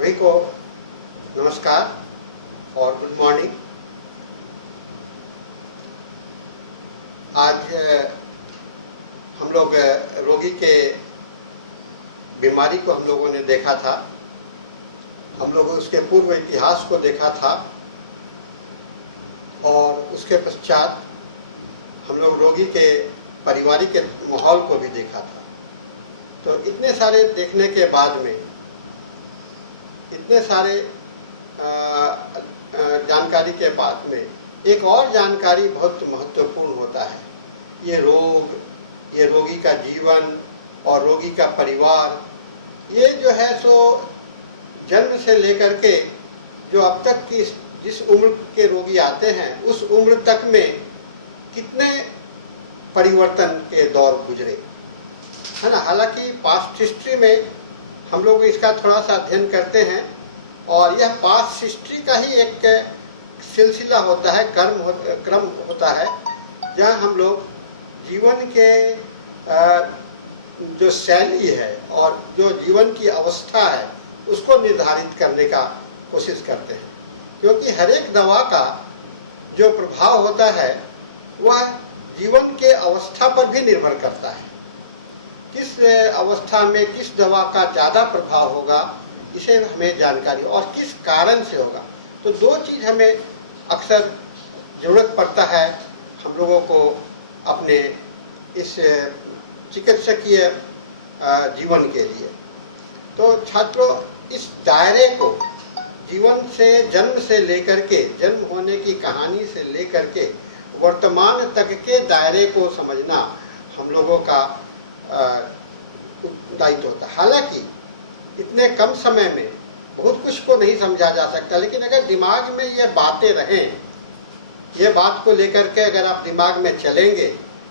सभी को नमस्कार और गुड मॉर्निंग। आज हम लोग रोगी के बीमारी को हम लोगों ने देखा था, हम लोग उसके पूर्व इतिहास को देखा था और उसके पश्चात हम लोग रोगी के पारिवारिक के माहौल को भी देखा था। तो इतने सारे देखने के बाद में, इतने सारे जानकारी के बाद में एक और जानकारी बहुत महत्वपूर्ण होता है। ये रोग, ये रोगी का जीवन और रोगी का परिवार, ये जो है सो जन्म से लेकर के जो अब तक की जिस उम्र के रोगी आते हैं उस उम्र तक में कितने परिवर्तन के दौर गुजरे, है ना। हालांकि पास्ट हिस्ट्री में हम लोग इसका थोड़ा सा अध्ययन करते हैं और यह पास्ट हिस्ट्री का ही एक सिलसिला होता है, क्रम होता है, जहाँ हम लोग जीवन के जो शैली है और जो जीवन की अवस्था है उसको निर्धारित करने का कोशिश करते हैं। क्योंकि हर एक दवा का जो प्रभाव होता है वह जीवन के अवस्था पर भी निर्भर करता है। किस अवस्था में किस दवा का ज़्यादा प्रभाव होगा इसे हमें जानकारी, और किस कारण से होगा। तो दो चीज़ हमें अक्सर ज़रूरत पड़ता है हम लोगों को अपने इस चिकित्सकीय जीवन के लिए। तो छात्रों, इस दायरे को जीवन से जन्म से लेकर के, जन्म होने की कहानी से लेकर के वर्तमान तक के दायरे को समझना हम लोगों का दायित्व होता है। हालांकि इतने कम समय में बहुत कुछ को नहीं समझा जा सकता, लेकिन अगर दिमाग में ये बातें रहें, ये बात को लेकर के अगर आप दिमाग में चलेंगे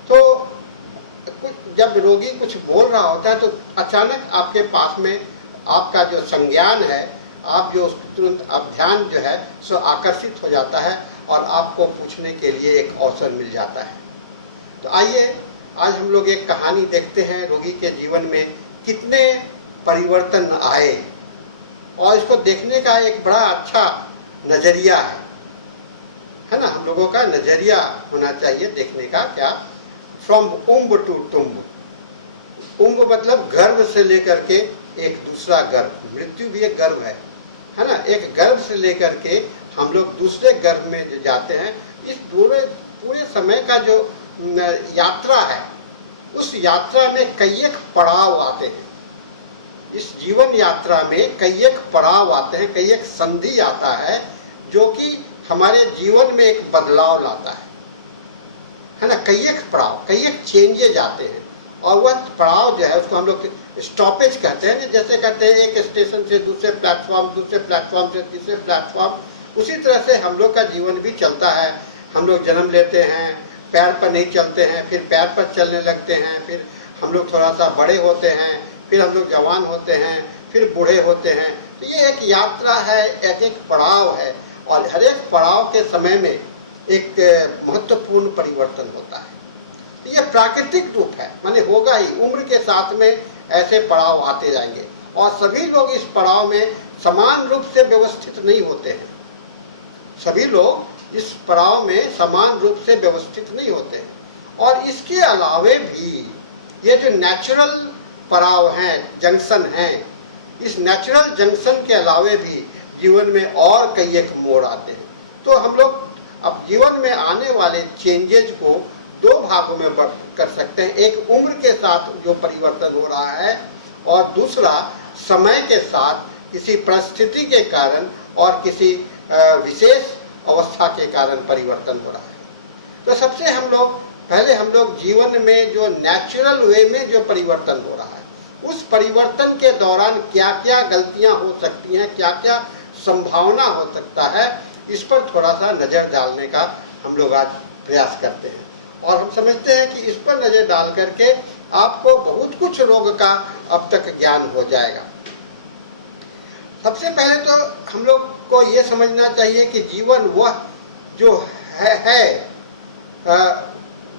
तो जब रोगी कुछ बोल रहा होता है तो अचानक आपके पास में आपका जो संज्ञान है, आप जो तुरंत आप ध्यान जो है सो आकर्षित हो जाता है और आपको पूछने के लिए एक अवसर मिल जाता है। तो आइए आज हम लोग एक कहानी देखते हैं, रोगी के जीवन में कितने परिवर्तन आए, और इसको देखने का एक बड़ा अच्छा नज़रिया है ना। हम लोगों का नज़रिया होना चाहिए देखने का। क्या? From womb to tomb. Womb मतलब गर्भ से लेकर के एक दूसरा गर्भ, मृत्यु भी एक गर्भ है ना। एक गर्भ से लेकर के हम लोग दूसरे गर्भ में जो जाते हैं, इस पूरे समय का जो यात्रा है, उस यात्रा में कई एक पड़ाव आते हैं। इस जीवन यात्रा में कई एक पड़ाव आते हैं, कई एक संधि आता है जो कि हमारे जीवन में एक बदलाव लाता है ना। कई एक पड़ाव, कई एक चेंजेज आते हैं, और वह पड़ाव जो है उसको हम लोग स्टॉपेज कहते हैं। जैसे कहते हैं एक स्टेशन से दूसरे प्लेटफॉर्म, दूसरे प्लेटफॉर्म से तीसरे प्लेटफॉर्म, उसी तरह से हम लोग का जीवन भी चलता है। हम लोग जन्म लेते हैं, पैर पर नहीं चलते हैं, फिर पैर पर चलने लगते हैं, फिर हम लोग थोड़ा सा बड़े होते हैं, फिर हम लोग जवान होते हैं, फिर बूढ़े होते हैं। तो ये एक यात्रा है, एक पड़ाव है, और हर एक पड़ाव के समय में एक महत्वपूर्ण परिवर्तन होता है। तो ये प्राकृतिक रूप है, माने होगा ही। उम्र के साथ में ऐसे पड़ाव आते जाएंगे, और सभी लोग इस पड़ाव में समान रूप से व्यवस्थित नहीं होते हैं। सभी लोग इस पड़ाव में समान रूप से व्यवस्थित नहीं होते हैं। और इसके अलावे भी ये जो नेचुरल पड़ाव हैं, जंक्शन हैं, इस नेचुरल जंक्शन के अलावे भी जीवन में और कई एक मोड़ आते हैं। तो हम लोग अब जीवन में आने वाले चेंजेज को दो भागों में कर सकते हैं। एक उम्र के साथ जो परिवर्तन हो रहा है, और दूसरा समय के साथ किसी परिस्थिति के कारण और किसी विशेष अवस्था के कारण परिवर्तन हो रहा है। तो सबसे पहले हम लोग जीवन में जो नेचुरल वे में जो परिवर्तन हो रहा है, उस परिवर्तन के दौरान क्या क्या गलतियां हो सकती हैं, क्या क्या संभावना हो सकता है, इस पर थोड़ा सा नज़र डालने का हम लोग आज प्रयास करते हैं। और हम समझते हैं कि इस पर नज़र डाल करके आपको बहुत कुछ रोग का अब तक ज्ञान हो जाएगा। सबसे पहले तो हम लोग को ये समझना चाहिए कि जीवन वह जो है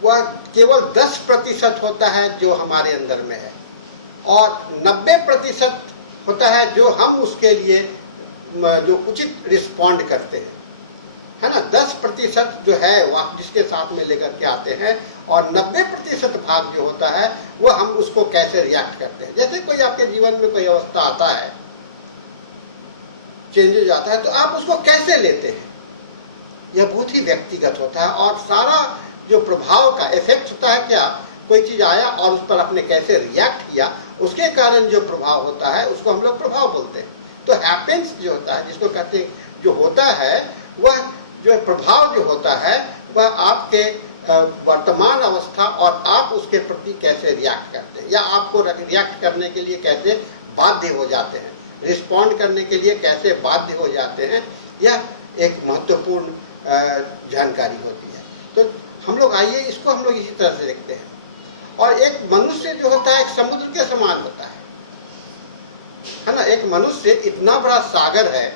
वह केवल 10% होता है जो हमारे अंदर में है, और 90% होता है जो हम उसके लिए जो उचित रिस्पॉन्ड करते हैं, है ना। 10% जो है वो आप जिसके साथ में लेकर के आते हैं, और 90% भाग जो होता है वो हम उसको कैसे रिएक्ट करते हैं। जैसे कोई आपके जीवन में कोई अवस्था आता है, चेंजेज आता है, तो आप उसको कैसे लेते हैं, यह बहुत ही व्यक्तिगत होता है। और सारा जो प्रभाव का इफेक्ट होता है, क्या कोई चीज आया और उस पर आपने कैसे रिएक्ट किया, उसके कारण जो प्रभाव होता है उसको हम लोग प्रभाव बोलते हैं। तो हैपेंस जो होता है, जिसको कहते हैं, जो होता है वह जो प्रभाव जो होता है वह आपके वर्तमान अवस्था और आप उसके प्रति कैसे रिएक्ट करते हैं, या आपको रिएक्ट करने के लिए कैसे बाध्य हो जाते हैं, रिस्पॉन्ड करने के लिए कैसे बाध्य हो जाते हैं, यह एक महत्वपूर्ण जानकारी होती है। तो हम लोग आइए इसको हम लोग इसी तरह से देखते हैं। और एक मनुष्य जो होता है एक समुद्र के समान होता है ना। एक मनुष्य इतना बड़ा सागर है,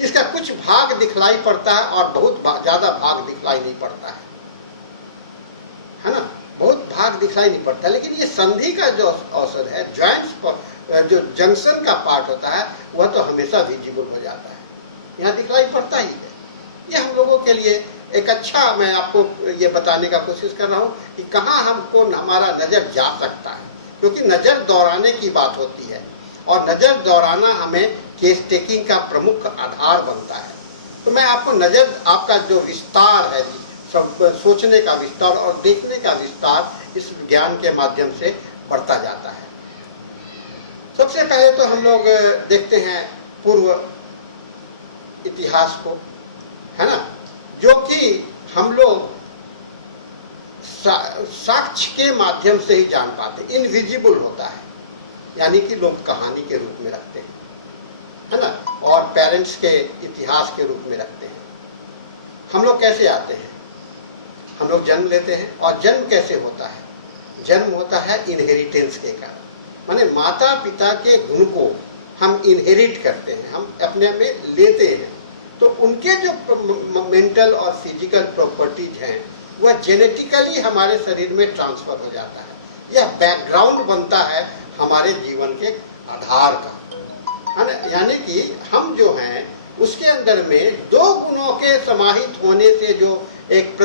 इसका कुछ भाग दिखलाई पड़ता है और बहुत ज्यादा भाग दिखलाई नहीं पड़ता है ना। बहुत भाग दिखलाई नहीं पड़ता, लेकिन ये संधि का जो अवसर है, जॉइंट्स जो जंक्शन का पार्ट होता है, वह तो हमेशा विजिबल हो जाता है, यहाँ दिखलाई पड़ता ही है। ये हम लोगों के लिए एक अच्छा, मैं आपको ये बताने का कोशिश कर रहा हूँ कि कहाँ हमको हमारा नजर जा सकता है, क्योंकि नजर दौड़ाने की बात होती है और नजर दौड़ाना हमें केस टेकिंग का प्रमुख आधार बनता है। तो मैं आपको नजर, आपका जो विस्तार है, सब सोचने का विस्तार और देखने का विस्तार इस ज्ञान के माध्यम से बढ़ता जाता है। सबसे पहले तो हम लोग देखते हैं पूर्व इतिहास को, है ना, जो कि हम लोग साक्ष्य के माध्यम से ही जान पाते। इनविजिबल होता है, यानी कि लोग कहानी के रूप में रखते हैं, है ना, और पेरेंट्स के इतिहास के रूप में रखते हैं। हम लोग कैसे आते हैं, हम लोग जन्म लेते हैं, और जन्म कैसे होता है, जन्म होता है इनहेरिटेंस के कारण, माने माता पिता के गुण को हम इनहेरिट करते हैं, हम अपने में लेते हैं। तो उनके जो मेंटल और फिजिकल प्रॉपर्टीज हैं वह जेनेटिकली हमारे शरीर में ट्रांसफर हो जाता है। यह बैकग्राउंड बनता है हमारे जीवन के आधार का, है ना। यानी कि हम जो हैं उसके अंदर में दो गुणों के समाहित होने से जो एक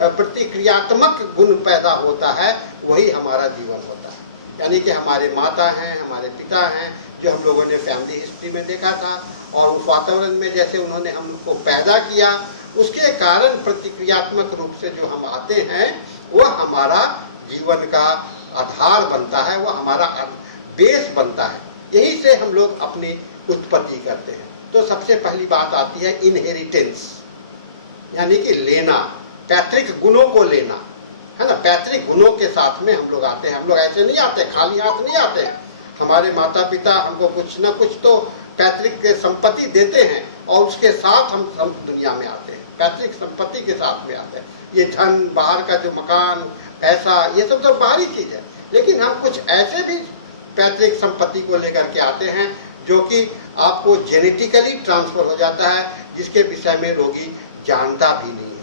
प्रतिक्रियात्मक गुण पैदा होता है, वही हमारा जीवन होता है। यानी कि हमारे माता हैं, हमारे पिता हैं, जो हम लोगों ने फैमिली हिस्ट्री में देखा था, और उस वातावरण में जैसे उन्होंने हमको पैदा किया, उसके कारण प्रतिक्रियात्मक रूप से जो हम आते हैं वह हमारा जीवन का आधार बनता है, वह हमारा बेस बनता है। यही से हम लोग अपनी उत्पत्ति करते हैं। तो सबसे पहली बात आती है इनहेरिटेंस, यानी कि लेना, पैतृक गुणों को लेना, है ना। पैतृक गुणों के साथ में हम लोग आते हैं। हम लोग ऐसे नहीं आते, खाली हाथ नहीं आते हैं। हमारे माता पिता हमको कुछ ना कुछ तो पैतृक संपत्ति देते हैं, और उसके साथ हम दुनिया में आते हैं, पैतृक संपत्ति के साथ में आते हैं। ये धन, बाहर का जो मकान, पैसा, ये सब तो बाहरी चीज है, लेकिन हम कुछ ऐसे भी पैतृक संपत्ति को लेकर के आते हैं जो कि आपको जेनेटिकली ट्रांसफर हो जाता है, जिसके विषय में रोगी जानता भी नहीं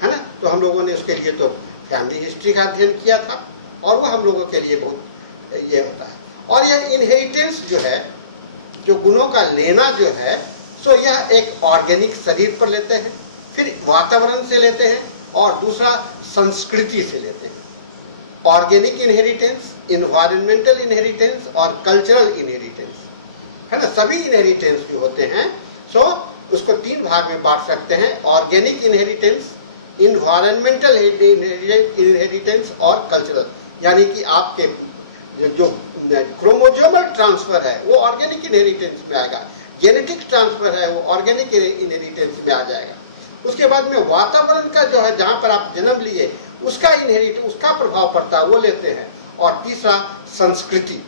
है ना। तो हम लोगों ने उसके लिए तो फैमिली हिस्ट्री का अध्ययन किया था, और वो हम लोगों के लिए बहुत ये होता है। और यह इनहेरिटेंस जो है, जो गुणों का लेना जो है, सो यह एक ऑर्गेनिक शरीर पर लेते हैं, फिर वातावरण से लेते हैं, और दूसरा संस्कृति से लेते हैं। ऑर्गेनिक इनहेरिटेंस, इन्वायरमेंटल इनहेरिटेंस और कल्चरल इनहेरिटेंस, है ना। सभी इनहेरिटेंस जो होते हैं सो उसको तीन भाग में बांट सकते हैं: ऑर्गेनिक इनहेरिटेंस, इन्वायरमेंटल इनहेरिटेंस और कल्चरल। यानी कि आपके जो क्रोमोसोमल ट्रांसफर है वो ऑर्गेनिक इनहेरिटेंस में आएगा, जेनेटिक ट्रांसफर है वो ऑर्गेनिक इनहेरिटेंस में आ जाएगा। उसके बाद में वातावरण का जो है, जहां पर आप जन्म लिए, उसका प्रभाव पड़ता है, वो लेते हैं। और तीसरा संस्कृति,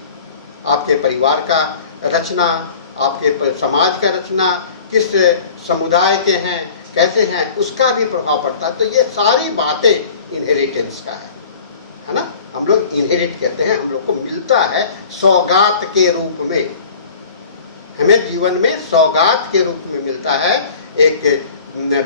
आपके परिवार का रचना, आपके समाज का रचना, किस समुदाय के हैं, कैसे हैं, उसका भी प्रभाव पड़ता है। तो ये सारी बातें इनहेरिटेंस का है ना। हम लोग इनहेरिट कहते हैं, हम लोग को मिलता है सौगात के रूप में, हमें जीवन में सौगात के रूप में मिलता है। एक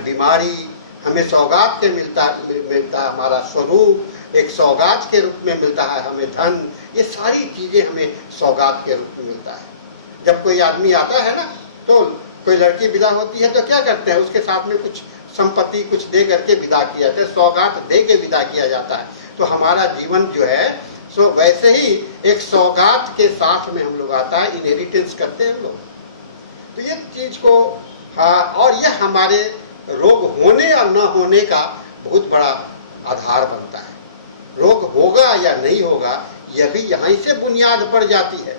बीमारी हमें सौगात के मिलता है, हमारा स्वरूप एक सौगात के रूप में मिलता है, हमें धन, ये सारी चीजें हमें सौगात के रूप में मिलता है। जब कोई आदमी आता है ना, तो कोई लड़की विदा होती है तो क्या करते हैं, उसके साथ में कुछ संपत्ति कुछ दे करके विदा किया जाता है, सौगात दे के विदा किया जाता है। तो हमारा जीवन जो है सो वैसे ही एक सौगात के साथ में हम लोग आता है, इनहेरिटेंस करते हैं हम लोग। तो ये चीज को और यह हमारे रोग होने या न होने का बहुत बड़ा आधार बनता है। रोग होगा या नहीं होगा यह भी यहीं से बुनियाद पड़ जाती है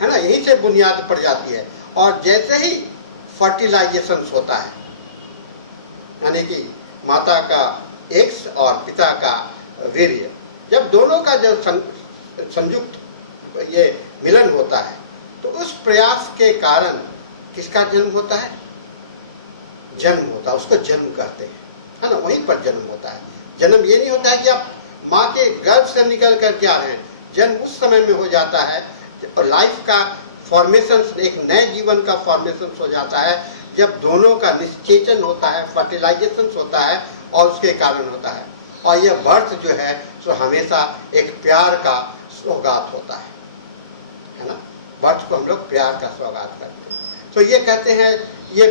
ना, यहीं से बुनियाद पड़ जाती है। और जैसे ही फर्टिलाइजेशन होता है, यानी कि माता का एग्स और पिता का वीर्य, जब दोनों का जब संयुक्त ये मिलन होता है तो उस प्रयास के कारण किसका जन्म होता है, जन्म होता है, उसको जन्म कहते हैं, है ना, वहीं पर जन्म होता है। जन्म ये नहीं होता है कि आप माँ के गर्भ से निकल करके आ रहे हैं, जन्म उस समय में हो जाता है और लाइफ का फॉर्मेशन, एक नए जीवन का फॉर्मेशन हो जाता है जब दोनों का निश्चेचन होता है, फर्टिलाइजेशन होता है और उसके कारण होता है। और यह बर्थ जो है सो हमेशा एक प्यार का सौगात होता है ना, बर्थ को हम लोग प्यार का सौगात करते हैं। तो ये कहते हैं ये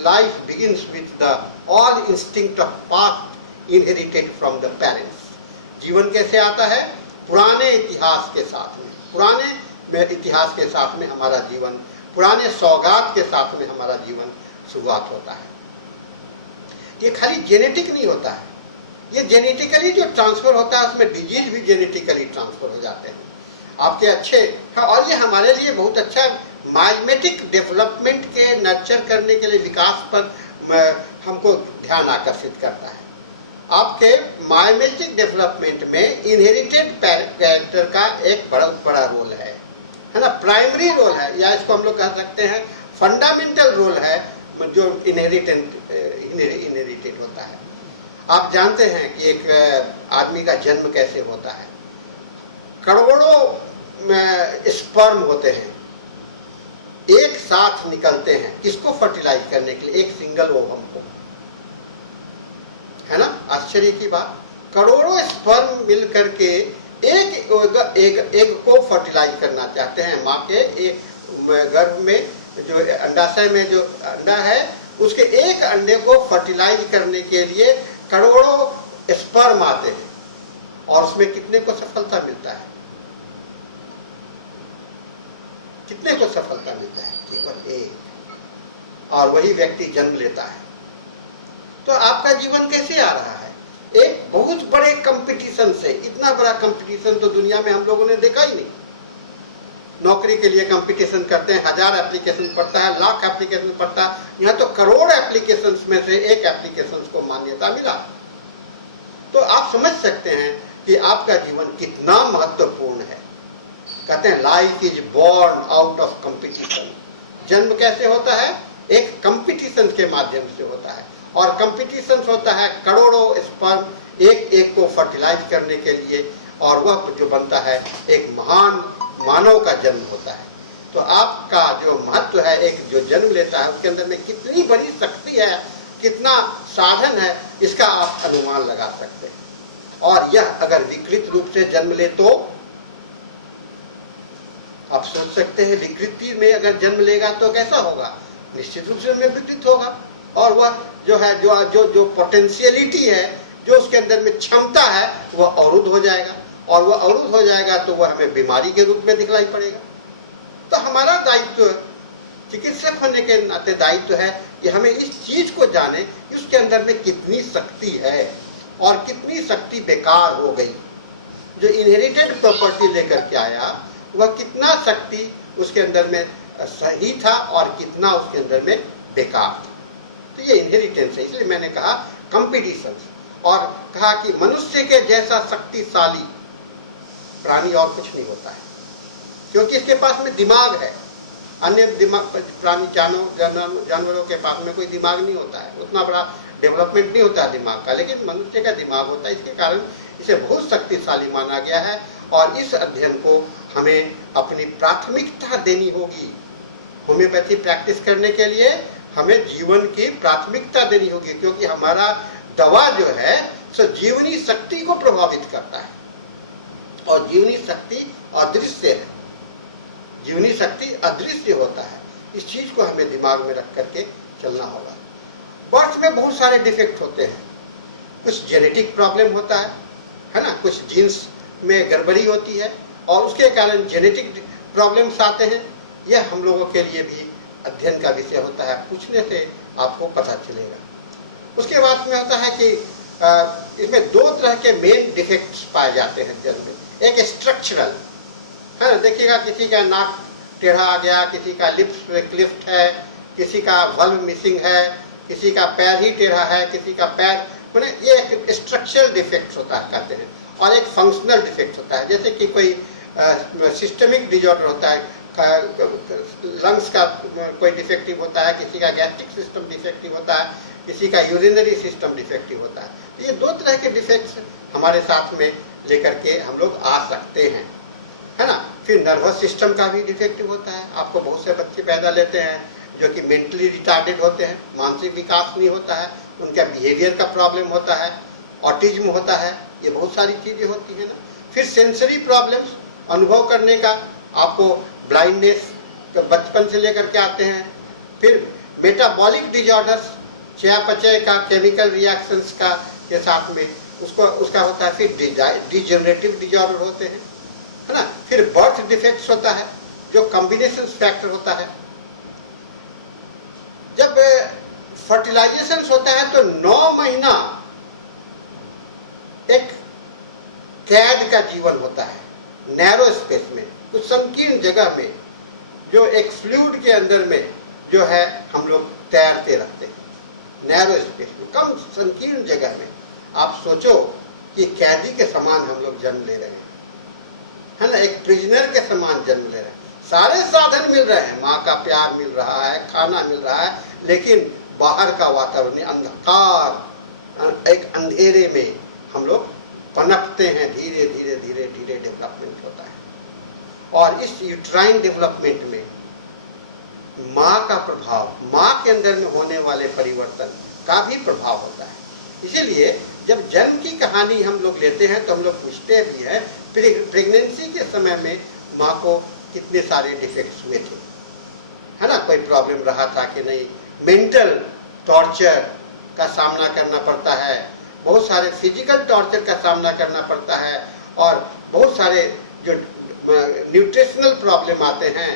life begins with the all instinct of past inherited from the parents. जीवन कैसे आता है, पुराने इतिहास के साथ में, पुराने इतिहास के साथ में हमारा जीवन, पुराने सौगात के साथ में हमारा जीवन शुरुआत होता है। ये खाली जेनेटिक नहीं होता है, ये जेनेटिकली जो ट्रांसफर होता है उसमें डिजीज भी जेनेटिकली ट्रांसफर हो जाते हैं आपके अच्छे। और ये हमारे लिए बहुत अच्छा माइमेटिक डेवलपमेंट के नर्चर करने के लिए, विकास पर हमको ध्यान आकर्षित करता है। आपके माइमेटिक डेवलपमेंट में इनहेरिटेड कैरेक्टर का एक बड़ा रोल है ना, प्राइमरी रोल है, या इसको हम लोग कह सकते हैं फंडामेंटल रोल है जो इनहेरिटेड होता है। आप जानते हैं कि एक आदमी का जन्म कैसे होता है, करोड़ों स्पर्म होते हैं, एक साथ निकलते हैं किसको फर्टिलाइज करने के लिए, एक सिंगल ओवम को, है ना, आश्चर्य की बात। करोड़ों स्पर्म मिल करके एक को फर्टिलाइज करना चाहते हैं। माँ के एक गर्भ में जो अंडाशय में जो अंडा है उसके एक अंडे को फर्टिलाइज करने के लिए करोड़ों स्पर्म आते हैं और उसमें कितने को सफलता मिलता है, कितने को सफलता मिलता है, केवल एक, और वही व्यक्ति जन्म लेता है। तो आपका जीवन कैसे आ रहा है, एक बहुत बड़े कंपटीशन से। इतना बड़ा कंपटीशन तो दुनिया में हम लोगों ने देखा ही नहीं। नौकरी के लिए कंपटीशन करते हैं, 1000 एप्लीकेशन पड़ता है, लाख एप्लीकेशन पड़ता है, यहाँ तो करोड़ एप्लीकेशन में से एक एप्लीकेशन को मान्यता मिला। तो आप समझ सकते हैं कि आपका जीवन कितना महत्वपूर्ण है। कहते हैं life is born out of competition. जन्म कैसे होता है, एक कंपटीशन के माध्यम से होता है, और कंपटीशन होता है करोड़ों स्पर्म एक को फर्टिलाइज करने के लिए, और वह जो बनता है एक महान मानव का जन्म होता है। तो आपका जो महत्व है, एक जो जन्म लेता है उसके अंदर में कितनी बड़ी शक्ति है, कितना साधन है, इसका आप अनुमान लगा सकते हैं। और यह अगर विकृत रूप से जन्म ले तो आप सोच सकते हैं विकृति में अगर जन्म लेगा तो कैसा होगा, निश्चित रूप से विकृत होगा। और वह जो है जो पोटेंशियलिटी है, जो उसके अंदर में क्षमता है, वह अवरुद्ध हो जाएगा, और वह अवरुद्ध हो जाएगा तो वह हमें बीमारी के रूप में दिखलाई पड़ेगा। तो हमारा दायित्व, चिकित्सक होने के नाते दायित्व है कि हमें इस चीज को जाने कि उसके अंदर में कितनी शक्ति है और कितनी शक्ति बेकार हो गई। जो इनहेरिटेड प्रॉपर्टी लेकर के आया वह कितना शक्ति उसके अंदर में सही था और कितना उसके अंदर में बेकार था। तो ये इनहेरिटेंस है। इसलिए मैंने कहा कंपटीशन, और कहा कि मनुष्य के जैसा शक्तिशाली प्राणी और कुछ नहीं होता है, क्योंकि इसके पास में दिमाग है। अन्य प्राणी जानवरों के पास में कोई दिमाग नहीं होता है, उतना बड़ा डेवलपमेंट नहीं होता है दिमाग का, लेकिन मनुष्य का दिमाग होता है। इसके कारण इसे बहुत शक्तिशाली माना गया है, और इस अध्ययन को हमें अपनी प्राथमिकता देनी होगी। होम्योपैथी प्रैक्टिस करने के लिए हमें जीवन की प्राथमिकता देनी होगी, क्योंकि हमारा दवा जो है सो जीवनी शक्ति को प्रभावित करता है, और जीवनी शक्ति अदृश्य है, जीवनी शक्ति अदृश्य होता है। इस चीज़ को हमें दिमाग में रख करके चलना होगा। बर्थ में बहुत सारे डिफेक्ट होते हैं, कुछ जेनेटिक प्रॉब्लम होता है ना, कुछ जीन्स में गड़बड़ी होती है और उसके कारण जेनेटिक प्रॉब्लम्स आते हैं। यह हम लोगों के लिए भी अध्ययन का विषय होता है, पूछने से आपको पता चलेगा। उसके बाद में होता है कि इसमें दो तरह के मेन डिफेक्ट्स पाए जाते हैं जन्म में। एक स्ट्रक्चरल है, देखिएगा किसी का नाक टेढ़ा आ गया, किसी का लिप्स क्लिफ्ट है, किसी का वल्व मिसिंग है, किसी का पैर ही टेढ़ा है, किसी का पैर, मैंने ये एक स्ट्रक्चरल डिफेक्ट होता है कहते हैं। और एक फंक्शनल डिफेक्ट होता है, जैसे कि कोई सिस्टमिक डिजॉर्डर होता है, लंग्स का कोई डिफेक्टिव होता है, किसी का गैस्ट्रिक सिस्टम डिफेक्टिव होता है, किसी का यूरिनरी सिस्टम डिफेक्टिव होता है। तो ये दो तरह के डिफेक्ट्स हमारे साथ में लेकर के हम लोग आ सकते हैं, है ना। फिर नर्वस सिस्टम का भी डिफेक्टिव होता है। आपको बहुत से बच्चे पैदा लेते हैं जो कि मेंटली रिटार्डेड होते हैं, मानसिक विकास नहीं होता है, उनका बिहेवियर का प्रॉब्लम होता है, ऑटिज्म होता है, ये बहुत सारी चीज़ें होती हैं ना। फिर सेंसरी प्रॉब्लम्स, अनुभव करने का, आपको ब्लाइंडनेस बचपन से लेकर के आते हैं। फिर मेटाबॉलिक डिजॉर्डर्स, चयापचय का, केमिकल रिएक्शंस का के साथ में उसका होता है। फिर डिजेनरेटिव डिजॉर्डर होते हैं, है ना। फिर बर्थ डिफेक्ट्स होता है जो कॉम्बिनेशन फैक्टर होता है। जब फर्टिलाइजेशन होता है तो 9 महीना एक कैद का जीवन होता है, नैरो स्पेस में, कुछ संकीर्ण जगह में, जो एक फ्लूइड के अंदर में जो है हम लोग तैरते रहते हैं, नैरो स्पेस में, कम संकीर्ण जगह में। आप सोचो कि कैदी के समान हम लोग जन्म ले रहे हैं, है ना, एक प्रिजनर के समान जन्म ले रहे हैं। सारे साधन मिल रहे हैं, माँ का प्यार मिल रहा है, खाना मिल रहा है, लेकिन बाहर का वातावरण अंधकार, एक अंधेरे में हम लोग पनपते हैं। धीरे धीरे धीरे धीरे डेवलपमेंट होता है और इस यूट्राइन डेवलपमेंट में माँ का प्रभाव, माँ के अंदर में होने वाले परिवर्तन का भी प्रभाव होता है। इसीलिए जब जन्म की कहानी हम लोग लेते हैं तो हम लोग पूछते भी हैं प्रेगनेंसी के समय में माँ को कितने सारे डिफेक्ट्स हुए थे, है ना, कोई प्रॉब्लम रहा था कि नहीं। मेंटल टॉर्चर का सामना करना पड़ता है, बहुत सारे फिजिकल टॉर्चर का सामना करना पड़ता है, और बहुत सारे जो न्यूट्रिशनल प्रॉब्लम आते हैं,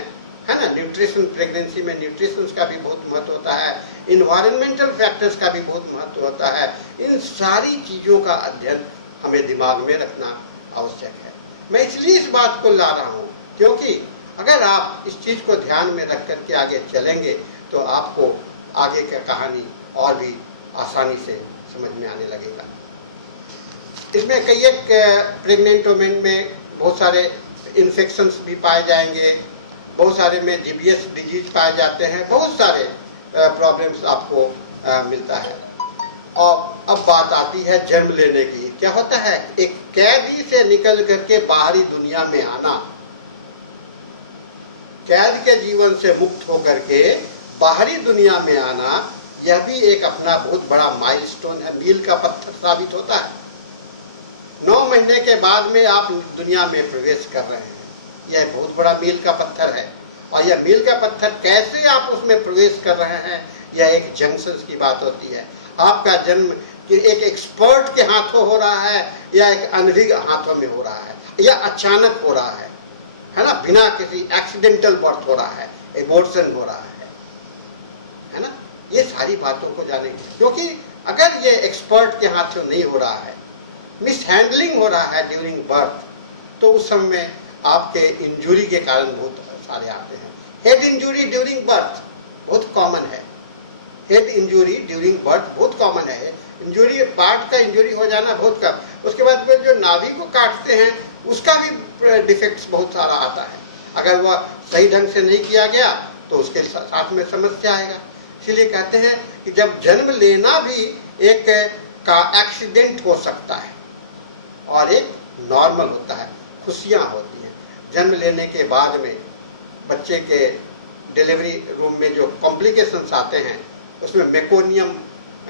है ना। न्यूट्रिशन, प्रेगनेंसी में न्यूट्रिशन का भी बहुत महत्व होता है, इन्वायरमेंटल फैक्टर्स का भी बहुत महत्व होता है। इन सारी चीज़ों का अध्ययन हमें दिमाग में रखना आवश्यक है। मैं इसलिए इस बात को ला रहा हूँ क्योंकि अगर आप इस चीज़ को ध्यान में रख करके आगे चलेंगे तो आपको आगे का कहानी और भी आसानी से समझ में आने लगेगा। इसमें कई एक प्रेग्नेंट वुमेन में बहुत सारे इन्फेक्शंस भी पाए जाएंगे, बहुत सारे में जीबीएस डिजीज पाए जाते हैं, बहुत सारे प्रॉब्लम्स आपको मिलता है। और अब बात आती है जन्म लेने की। क्या होता है, एक कैदी से निकल करके बाहरी दुनिया में आना, कैद के जीवन से मुक्त होकर के बाहरी दुनिया में आना, यह भी एक अपना बहुत बड़ा माइलस्टोन है, मील का पत्थर साबित होता है। 9 महीने के बाद में आप दुनिया में प्रवेश कर रहे हैं, यह बहुत बड़ा मील का पत्थर है। और यह मील का पत्थर कैसे आप उसमें प्रवेश कर रहे हैं, यह एक जंक्शन की बात होती है। आपका जन्म एक एक्सपर्ट के हाथों हो रहा है या एक अनभिज्ञ हाथों में हो रहा है, या अचानक हो रहा है ना, बिना किसी एक्सीडेंटल बर्थ हो रहा है, एबॉर्शन हो रहा है ना। ये सारी बातों को जाने, क्योंकि अगर ये एक्सपर्ट के हाथों नहीं हो रहा है, मिसहैंडलिंग हो रहा है ड्यूरिंग बर्थ, तो उस समय आपके इंजुरी के कारण बहुत सारे आते हैं। हेड इंजुरी ड्यूरिंग बर्थ बहुत कॉमन है, हेड इंजुरी ड्यूरिंग बर्थ बहुत कॉमन है। इंजुरी, पार्ट का इंजुरी हो जाना बहुत कम। उसके बाद फिर जो नाभि को काटते हैं उसका भी डिफेक्ट्स बहुत सारा आता है। अगर वह सही ढंग से नहीं किया गया तो उसके साथ में समस्या आएगा। इसलिए कहते हैं कि जब जन्म लेना भी एक का एक्सीडेंट हो सकता है और एक नॉर्मल होता है, खुशियाँ होती हैं। जन्म लेने के बाद में बच्चे के डिलीवरी रूम में जो कॉम्प्लिकेशंस आते हैं उसमें मेकोनियम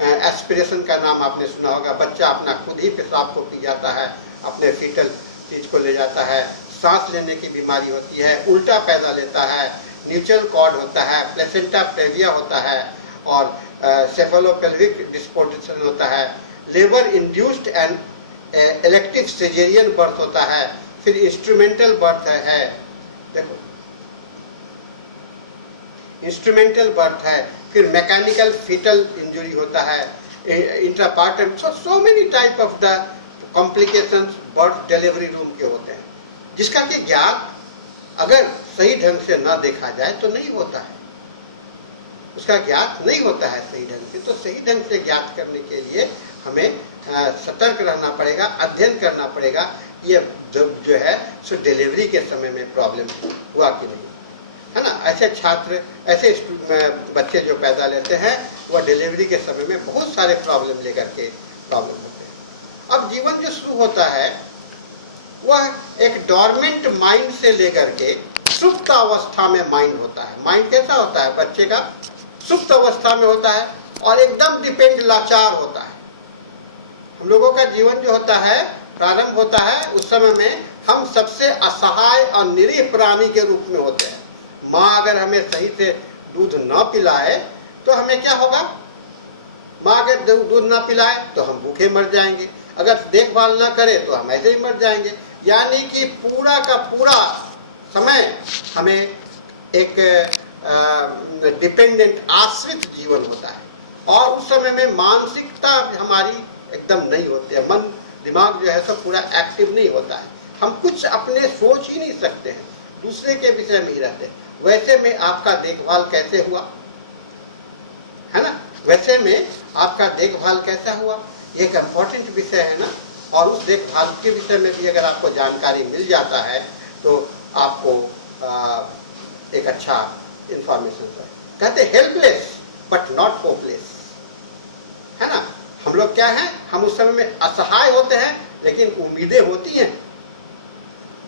एस्पिरेशन का नाम आपने सुना होगा। बच्चा अपना खुद ही पेशाब को पी जाता है, अपने फीटल चीज को ले जाता है। सांस लेने की बीमारी होती है, उल्टा पैदा लेता है, न्यूट्रल कॉर्ड होता है, प्लेसेंटा प्रेविया होता है, और सेफेलोपेल्विक डिस्पोजिशन होता है, labour induced and elective caesarean birth होता है, फिर इंस्ट्रूमेंटल बर्थ है, देखो इंस्ट्रूमेंटल बर्थ है, फिर मैकेनिकल फीटल इंजरी होता है, intrapartum, so many type of the complications birth delivery room के होते हैं, जिसका कि ज्ञात अगर सही ढंग से ना देखा जाए तो नहीं होता है, उसका ज्ञात नहीं होता है सही ढंग से। तो सही ढंग से ज्ञात करने के लिए हमें सतर्क रहना पड़ेगा, अध्ययन करना पड़ेगा, ये जो है सो डिलीवरी के समय में प्रॉब्लम हुआ कि नहीं, है ना। ऐसे छात्र, ऐसे बच्चे जो पैदा लेते हैं वह डिलीवरी के समय में बहुत सारे प्रॉब्लम लेकर के प्रॉब्लम होते हैं। अब जीवन जो शुरू होता है वह एक डॉर्मेंट माइंड से लेकर के सुप्त अवस्था में माइंड होता है। माइंड कैसा होता है बच्चे का? सुप्त अवस्था में होता है और एकदम डिपेंड, लाचार होता है। हम लोगों का जीवन जो होता है, प्रारंभ होता है, उस समय में हम सबसे असहाय और निरीह प्राणी के रूप में होते हैं। माँ अगर हमें सही से दूध न पिलाए तो हमें क्या होगा? माँ अगर दूध न पिलाए तो हम भूखे मर जाएंगे, अगर देखभाल न करे तो हम ऐसे ही मर जाएंगे। यानी कि पूरा का पूरा समय हमें एक डिपेंडेंट, आश्रित जीवन होता है, और उस समय में मानसिकता हमारी एकदम नहीं होती है, मन दिमाग जो है सब पूरा एक्टिव नहीं होता है, हम कुछ अपने सोच ही नहीं सकते हैं, दूसरे के विषय में ही रहते हैं। वैसे में आपका देखभाल कैसे हुआ, है ना? वैसे में आपका देखभाल कैसा हुआ, एक इम्पोर्टेंट विषय है ना। और उस देखभाल के विषय में भी अगर आपको जानकारी मिल जाता है तो आपको एक अच्छा इंफॉर्मेशन है। कहते हेल्पलेस बट नॉट होपलेस, है ना। हम लोग क्या हैं? हम उस समय में असहाय होते हैं, लेकिन उम्मीदें होती हैं,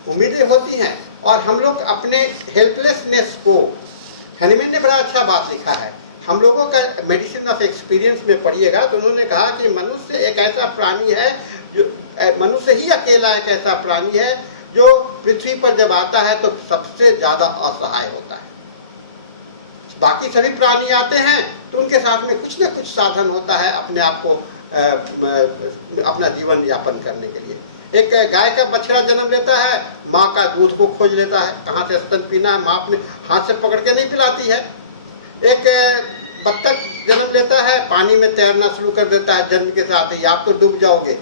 उम्मीदें होती हैं, और हम लोग अपने हेल्पलेसनेस को, हैनीमैन ने बड़ा अच्छा बात लिखा है, हम लोगों का मेडिसिन ऑफ एक्सपीरियंस में पढ़िएगा तो उन्होंने कहा कि मनुष्य एक ऐसा प्राणी है जो, मनुष्य ही अकेला एक ऐसा प्राणी है जो पृथ्वी पर जब आता है तो सबसे ज्यादा असहाय होता है। बाकी सभी प्राणी आते हैं तो उनके साथ में कुछ ना कुछ साधन होता है अपने आप को अपना जीवन यापन करने के लिए। एक गाय का बछड़ा जन्म लेता है, माँ का दूध को खोज लेता है, कहाँ से स्तन पीना है, माँ अपने हाथ से पकड़ के नहीं पिलाती है। एक बत्तख जन्म लेता है, पानी में तैरना शुरू कर देता है जन्म के साथ ही, आप तो डूब जाओगे।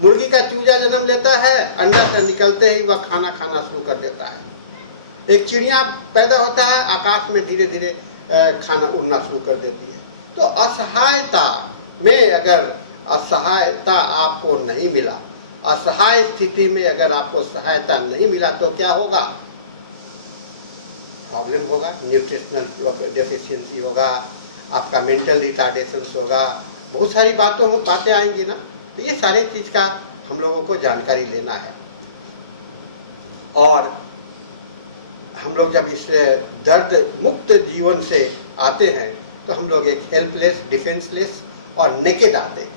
मुर्गी का चूजा जन्म लेता है, अंडा से निकलते ही वह खाना खाना शुरू कर देता है। एक चिड़िया पैदा होता है, आकाश में धीरे धीरे खाना उड़ना शुरू कर देती है। तो असहायता में अगर असहायता आपको नहीं मिला, असहाय स्थिति में अगर आपको सहायता नहीं मिला तो क्या होगा? प्रॉब्लम होगा, न्यूट्रिशनल डेफिशिएंसी होगा, आपका मेंटल रिटार्डेशन होगा, बहुत सारी बातें आएंगी ना। तो ये सारी चीज का हम लोगों को जानकारी लेना है। और हम लोग जब इस दर्द मुक्त जीवन से आते हैं तो हम लोग एक हेल्पलेस, डिफेंसलेस और नेकेड आते हैं,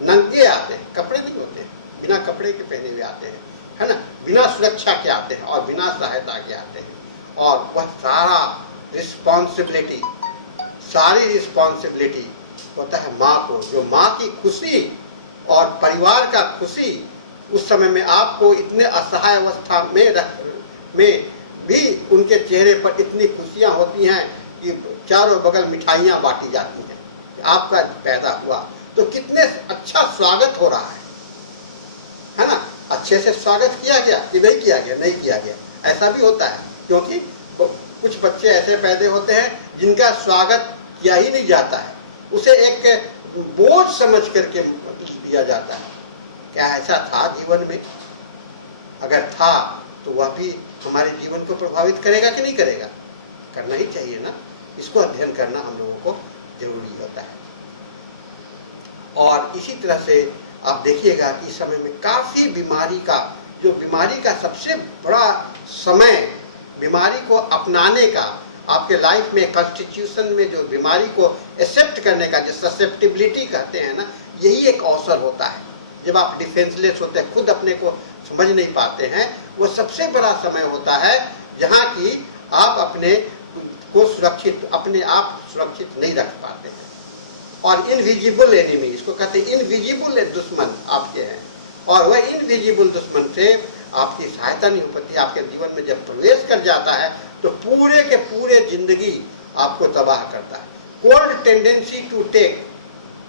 नंगे आते हैं, कपड़े नहीं होते, बिना कपड़े के पहने हुए आते हैं, है ना, बिना सुरक्षा के आते हैं और बिना सहायता के आते हैं। और वह सारी रिस्पॉन्सिबिलिटी होता है माँ को, जो माँ की खुशी और परिवार का खुशी उस समय में आपको इतने असहाय अवस्था में भी उनके चेहरे पर इतनी खुशियां होती हैं कि चारों बगल मिठाइयां बांटी जाती हैं कि आपका पैदा हुआ, तो कितने अच्छा स्वागत हो रहा है ना। अच्छे से स्वागत किया गया कि नहीं किया गया? नहीं किया गया, ऐसा भी होता है, क्योंकि कुछ बच्चे ऐसे पैदा होते हैं जिनका स्वागत किया ही नहीं जाता है, उसे एक बोझ समझ करके दिया जाता है। क्या ऐसा था जीवन में? अगर था तो वह भी हमारे जीवन को प्रभावित करेगा कि नहीं करेगा? करना ही चाहिए ना। इसको अध्ययन करना हम लोगों को जरूरी होता है। और इसी तरह से आप देखिएगा कि इस समय में काफी बीमारी का सबसे बड़ा समय, बीमारी को अपनाने का, आपके लाइफ में कॉन्स्टिट्यूशन में जो बीमारी को एक्सेप्ट करने का, जो ससेप्टिबिलिटी कहते हैं ना, यही एक अवसर होता है। जब आप डिफेंसलेस होते हैं, खुद अपने को समझ नहीं पाते हैं, वो सबसे बड़ा समय होता है जहाँ की आप अपने आप सुरक्षित नहीं रख पाते हैं। और इनविजिबल एनिमी, इसको कहते हैं इनविजिबल दुश्मन आपके हैं, और वह इनविजिबल दुश्मन से आपकी सहायता नहीं हो पाती। आपके जीवन में जब प्रवेश कर जाता है तो पूरे के पूरे जिंदगी आपको तबाह करता है। कोल्ड टेंडेंसी टू टेक,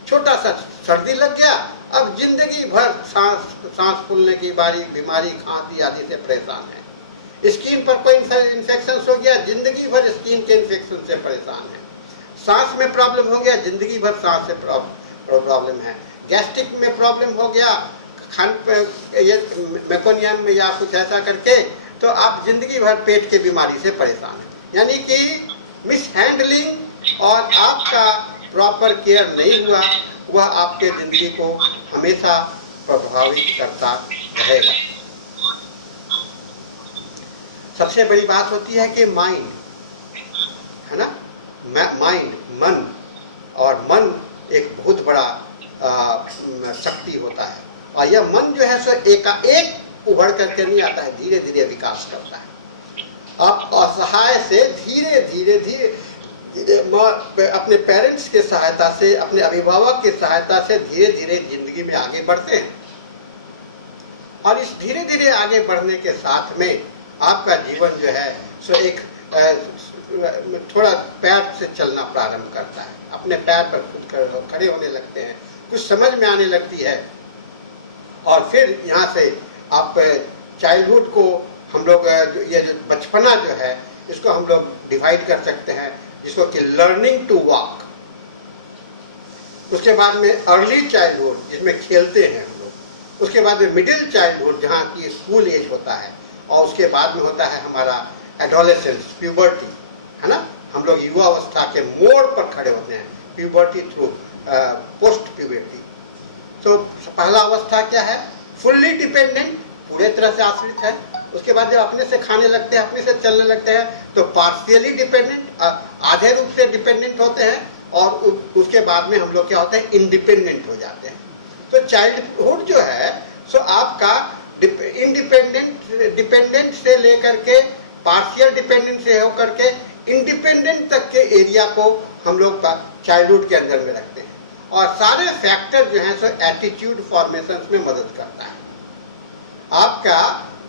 छोटा सा सर्दी लग गया, अब जिंदगी भर सांस फूलने की बीमारी, खांसी आदि से परेशान है। स्किन पर कोई इन्फेक्शन हो गया, जिंदगी भर स्किन के इन्फेक्शन से परेशान है। सांस में प्रॉब्लम हो गया, जिंदगी भर सांस से प्रॉब्लम है। गैस्ट्रिक में प्रॉब्लम हो गया, मेकोनियम में या कुछ ऐसा करके, तो आप जिंदगी भर पेट की बीमारी से परेशान हैं। यानी कि मिसहैंडलिंग और आपका प्रॉपर केयर नहीं हुआ, वह आपके जिंदगी को हमेशा प्रभावित करता रहेगा। सबसे बड़ी बात होती है कि माइंड, है ना, माइंड, मन, और मन एक बहुत बड़ा शक्ति होता है, और यह मन जो है सो एकाएक उभर करके नहीं आता है, धीरे धीरे विकास करता है। आप असहाय से धीरे धीरे अपने पेरेंट्स के सहायता से, अपने अभिभावक की सहायता से धीरे धीरे जिंदगी में आगे बढ़ते हैं, और इस धीरे धीरे आगे बढ़ने के साथ में आपका जीवन जो है सो एक थोड़ा पैर से चलना प्रारंभ करता है, अपने पैर पर खुद खड़े होने लगते हैं, कुछ समझ में आने लगती है। और फिर यहाँ से आप चाइल्डहुड को हम लोग ये जो बचपना जो है इसको हम लोग डिवाइड कर सकते हैं, जिसको कि लर्निंग टू वॉक। उसके बाद में अर्ली चाइल्डहुड, जिसमें खेलते हैं हम लोग। उसके बाद में मिडिल चाइल्डहुड, जहाँ की स्कूल एज होता है, और उसके बाद में होता है हमारा एडोलेसेंस, प्यूबर्टी, है ना। हम लोग युवा अवस्था के मोड़ पर खड़े होते हैं, प्यूबर्टी थ्रू पोस्ट प्यूबर्टी। तो पहला अवस्था क्या है? फुल्ली डिपेंडेंट, पूरे तरह से आश्रित है। उसके बाद जब अपने से खाने लगते हैं, अपने से चलने लगते हैं, तो पार्शियली डिपेंडेंट, आधे रूप से डिपेंडेंट होते हैं, और उसके बाद में हम लोग क्या होते हैं, इंडिपेंडेंट हो जाते हैं। तो चाइल्डहुड जो है सो आपका डिपेंडेंट से लेकर के पार्शियल डिपेंडेंट से होकर के इंडिपेंडेंट तक के एरिया को हम लोग चाइल्डहुड के अंदर में रखते हैं। और सारे फैक्टर जो हैं सो एटीट्यूड फॉर्मेशन में मदद करता है। आपका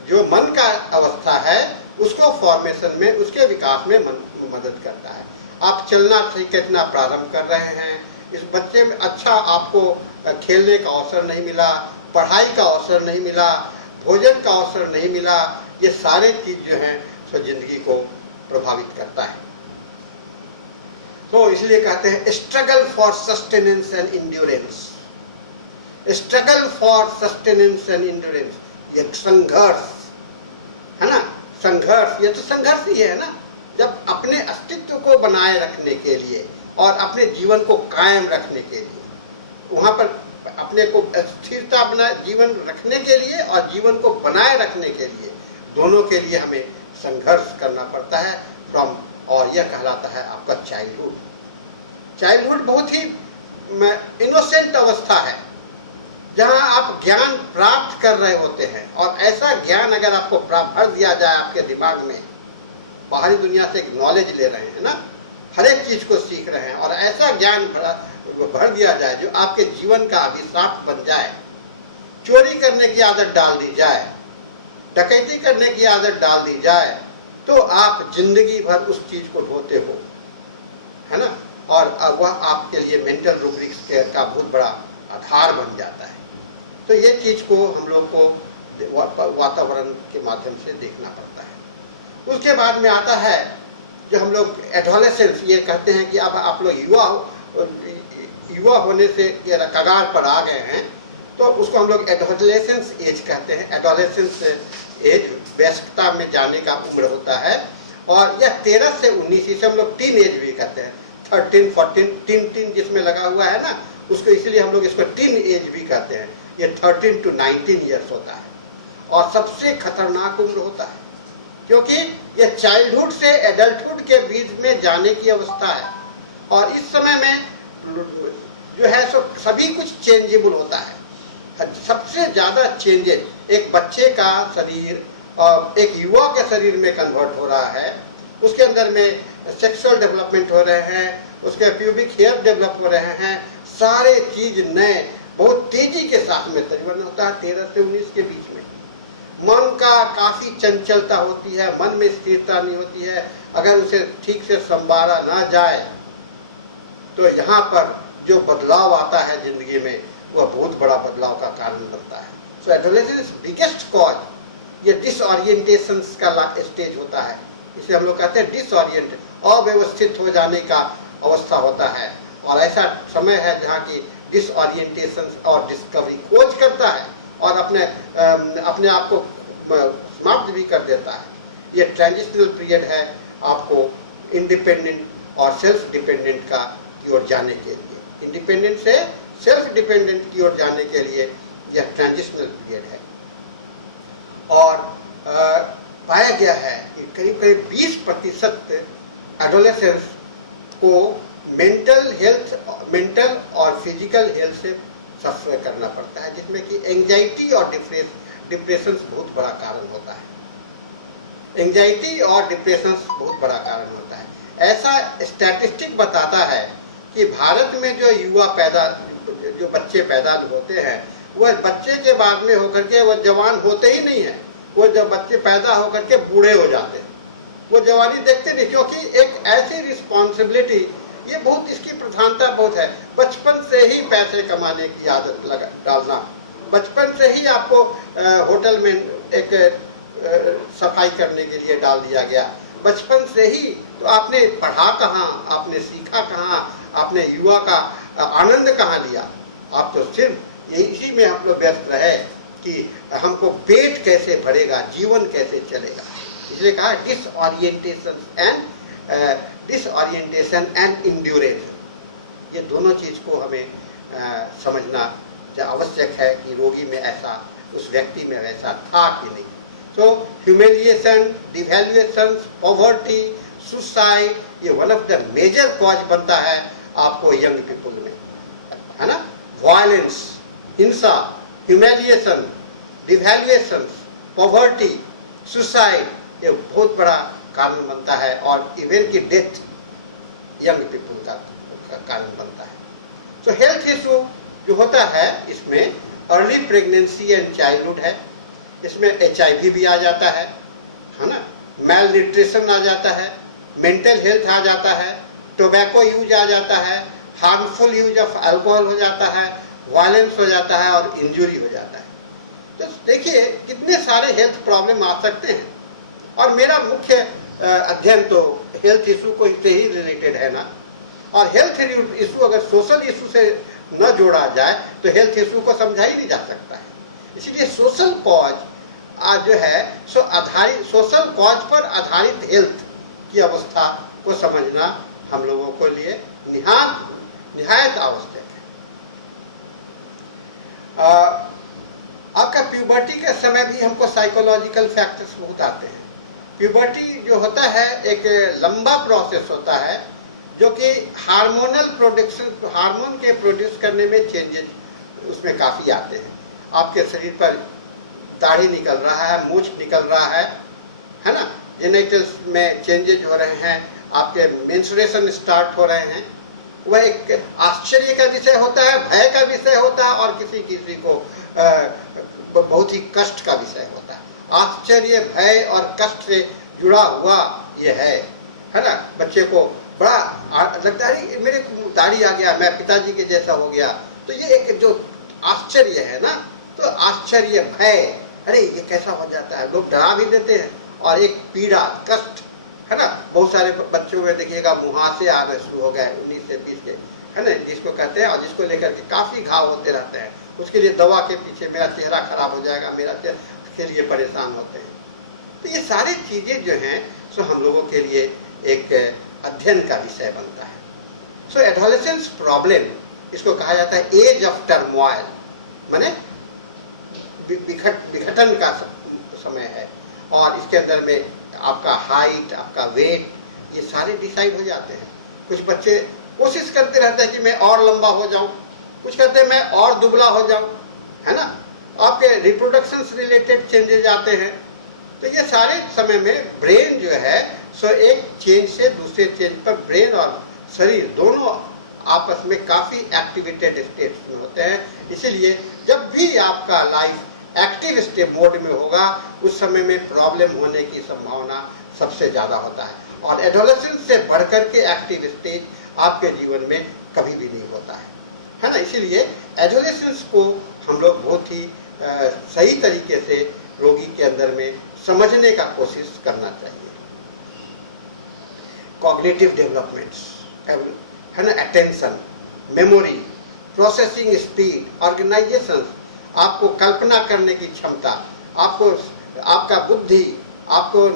जो मन का अवस्था है उसको फॉर्मेशन में, उसके विकास में मदद करता है। आप चलना कितना प्रारंभ कर रहे हैं, इस बच्चे में अच्छा आपको खेलने का अवसर नहीं मिला, पढ़ाई का अवसर नहीं मिला, भोजन का अवसर नहीं मिला, ये सारे चीज जो हैं सो जिंदगी को प्रभावित करता है। तो इसलिए कहते हैं struggle for sustenance and endurance. Struggle for sustenance and endurance, ये संघर्ष है ना, संघर्ष, ये तो संघर्ष ही है ना। जब अपने अस्तित्व को बनाए रखने के लिए और अपने जीवन को कायम रखने के लिए, वहां पर अपने को स्थिरता बना जीवन रखने के लिए और जीवन को बनाए रखने के लिए, दोनों के लिए हमें संघर्ष करना पड़ता है फ्रॉम, और यह कहलाता है आपका चाइल्डहुड। चाइल्डहुड बहुत ही इनोसेंट अवस्था है, जहां आप ज्ञान प्राप्त कर रहे होते हैं, और ऐसा ज्ञान अगर आपको भर दिया जाए आपके दिमाग में, बाहरी दुनिया से एक नॉलेज ले रहे हैं ना, हर एक चीज को सीख रहे हैं, और ऐसा ज्ञान भर दिया जाए जो आपके जीवन का अभिशाप बन जाए, चोरी करने की आदत डाल दी जाए, डकैती करने की आदत डाल दी जाए, तो आप जिंदगी भर उस चीज को ढोते हो, है ना, और वह आपके लिए मेंटल रूब्रिक्स का बहुत बड़ा आधार बन जाता है। तो ये चीज को हम लोग को वातावरण के माध्यम से देखना पड़ता है। उसके बाद में आता है जो हम लोग एडोलेसेंस, ये कहते हैं कि अब आप लोग युवा होने से कगार पर आ गए हैं, तो उसको हम लोग एडोलेसेंस एज कहते हैं। एडोलेसेंस एज वयस्कता में जाने का उम्र होता है, और यह 13 से 19, इसे हम लोग टीन एज भी कहते हैं। 13, 14, टीन जिसमें लगा हुआ है ना, उसको इसलिए हम लोग इसको टीन एज भी कहते हैं। ये 13 to 19 ईयर्स होता है, और सबसे खतरनाक उम्र होता है, क्योंकि यह चाइल्डहुड से एडल्टहुड के बीच में जाने की अवस्था है। और इस समय में जो है सो सभी कुछ चेंजेबल होता है। सबसे ज्यादा चेंजेस एक बच्चे का शरीर एक युवा के शरीर में कन्वर्ट हो रहा है, उसके अंदर में सेक्सुअल डेवलपमेंट हो रहे हैं, उसके प्यूबिक हेयर डेवलप हो रहे हैं, सारे चीज नए बहुत तेजी के साथ में तकरीबन होता है 13 से 19 के बीच में। मन का काफी चंचलता होती है, मन में स्थिरता नहीं होती है, अगर उसे ठीक से संभाला ना जाए तो यहाँ पर जो बदलाव आता है जिंदगी में वह बहुत बड़ा बदलाव का कारण बनता है। सो एडोलेसेंस बिगेस्ट कॉज ये डिसओरिएंटेशन का स्टेज होता है, इसे हम लोग कहते हैं डिसओरिएंटेड, अव्यवस्थित हो जाने का अवस्था होता है, और ऐसा समय है जहाँ की डिसओरिएंटेशन और डिस्कवरी खोज करता है और अपने आप को समाप्त भी कर देता है। ये ट्रांजिशनल पीरियड है आपको इंडिपेंडेंट और सेल्फ डिपेंडेंट का की ओर जाने के लिए, इंडिपेंडेंट से सेल्फ डिपेंडेंट की ओर जाने के लिए यह ट्रांजिशनल पीरियड है। और पाया गया है कि करीब करीब 20% एडोलेसेंस को मेंटल और फिजिकल हेल्थ से सफर करना पड़ता है, जिसमें कि एंजाइटी और डिप्रेशन बहुत बड़ा कारण होता है। एंजाइटी और डिप्रेशन बहुत बड़ा कारण होता है। ऐसा स्टैटिस्टिक बताता है कि भारत में जो बच्चे पैदा होते हैं वह बच्चे के बाद में होकर के वह जवान होते ही नहीं है, वो जब बच्चे पैदा होकर के बूढ़े हो जाते हैं, वो जवानी देखते नहीं, क्योंकि एक ऐसी रिस्पॉन्सिबिलिटी, ये बहुत इसकी प्रधानता बहुत है, बचपन से ही पैसे कमाने की आदत डालना, बचपन से ही आपको होटल में एक सफाई करने के लिए डाल दिया गया, बचपन से ही तो आपने पढ़ा कहाँ, आपने सीखा कहाँ, आपने युवा का आनंद कहाँ लिया, आप तो सिर्फ इसी में हम लोग व्यस्त रहे कि हमको पेट कैसे भरेगा, जीवन कैसे चलेगा। इसलिए कहा डिसओरिएंटेशन एंड इंड्योरेंस, ये दोनों चीज को हमें समझना आवश्यक है कि रोगी में ऐसा, उस व्यक्ति में वैसा था कि नहीं। So humiliation, devaluation, poverty, suicide, ये one of the major cause बनता है आपको यंग पीपुल में, है ना। वायलेंस, हिंसा, ह्यूमिलिएशन, डिवैल्यूएशन, पॉवर्टी, सुसाइड, ये बहुत बड़ा कारण बनता है, और इवन की डेथ यंग पीपुल का कारण बनता है। सो हेल्थ इशू जो होता है इसमें अर्ली प्रेगनेंसी एंड चाइल्डहुड है, इसमें HIV भी आ जाता है ना, मेल न्यूट्रिशन आ जाता है, मेंटल हेल्थ आ जाता है, टोबैको यूज आ जाता है, हार्मफुल यूज ऑफ अल्कोहल हो जाता है, वायलेंस हो जाता है और इंजुरी हो जाता है। तो देखिए कितने सारे हेल्थ प्रॉब्लम आ सकते हैं, और मेरा मुख्य अध्ययन तो हेल्थ इशू को इससे ही रिलेटेड है ना, और हेल्थ इशू अगर सोशल इशू से न जोड़ा जाए तो हेल्थ इशू को समझा ही नहीं जा सकता है। इसलिए सोशल कॉज जो है सोशल कॉज पर आधारित हेल्थ की अवस्था को समझना हम लोगों के लिए निहायत आवश्यक है। आपका प्यूबर्टी के समय भी हमको साइकोलॉजिकल फैक्टर्स बहुत आते हैं। प्यूबर्टी जो होता है एक लंबा प्रोसेस होता है, जो कि हार्मोन के प्रोड्यूस करने में चेंजेस उसमें काफ़ी आते हैं। आपके शरीर पर दाढ़ी निकल रहा है, मूछ निकल रहा है ना, जेनिटल्स में चेंजेज हो रहे हैं, आपके मेंस्ट्रुएशन स्टार्ट हो रहे हैं। वह एक आश्चर्य का विषय होता है, भय का विषय होता है, और किसी को बहुत ही कष्ट का विषय होता है। आश्चर्य, भय और कष्ट से जुड़ा हुआ ये है ना। बच्चे को बड़ा लगता है मेरे दाढ़ी आ गया, मैं पिताजी के जैसा हो गया, तो ये एक जो आश्चर्य है ना, तो आश्चर्य, भय, अरे ये कैसा हो जाता है, लोग डरा भी देते हैं, और एक पीड़ा, कष्ट, है ना। बहुत सारे बच्चों में देखिएगा मुहासे आने शुरू हो गए 19 से 20 के, है ना, जिसको कहते हैं, और जिसको लेकर के काफी घाव होते रहते हैं। उसके लिए दवा के पीछे मेरा चेहरा खराब हो जाएगा, मेरा चेहरा के लिए परेशान होते हैं। तो ये सारी चीजें जो हैं सो हम लोगों के लिए एक अध्ययन का विषय बनता है। सो एडोलेसेंस प्रॉब्लम, इसको कहा जाता है एज ऑफ टर्मोइल, माने विघटन का समय है, और इसके अंदर में आपका हाइट, आपका वेट, ये सारे डिसाइड हो जाते हैं। कुछ बच्चे कोशिश करते रहते हैं कि मैं और लंबा हो जाऊं, कुछ कहते हैं मैं और दुबला हो जाऊं, है ना। आपके रिप्रोडक्शन से रिलेटेड चेंजेज आते हैं, तो ये सारे समय में ब्रेन जो है सो एक चेंज से दूसरे चेंज पर ब्रेन और शरीर दोनों आपस में काफी एक्टिवेटेड स्टेट में होते हैं। इसीलिए जब भी आपका लाइफ एक्टिव स्टेट मोड में होगा उस समय में प्रॉब्लम होने की संभावना सबसे ज्यादा होता है, और एडोलेसेंस से बढ़कर के एक्टिव स्टेज आपके जीवन में कभी भी नहीं होता है ना। इसीलिए एडोलेसेंस को हम लोग बहुत ही सही तरीके से रोगी के अंदर में समझने का कोशिश करना चाहिए। कॉग्निटिव डेवलपमेंट्स है ना, attention, memory, processing speed, organization, आपको कल्पना करने की क्षमता, आपको आपका बुद्धि, आपको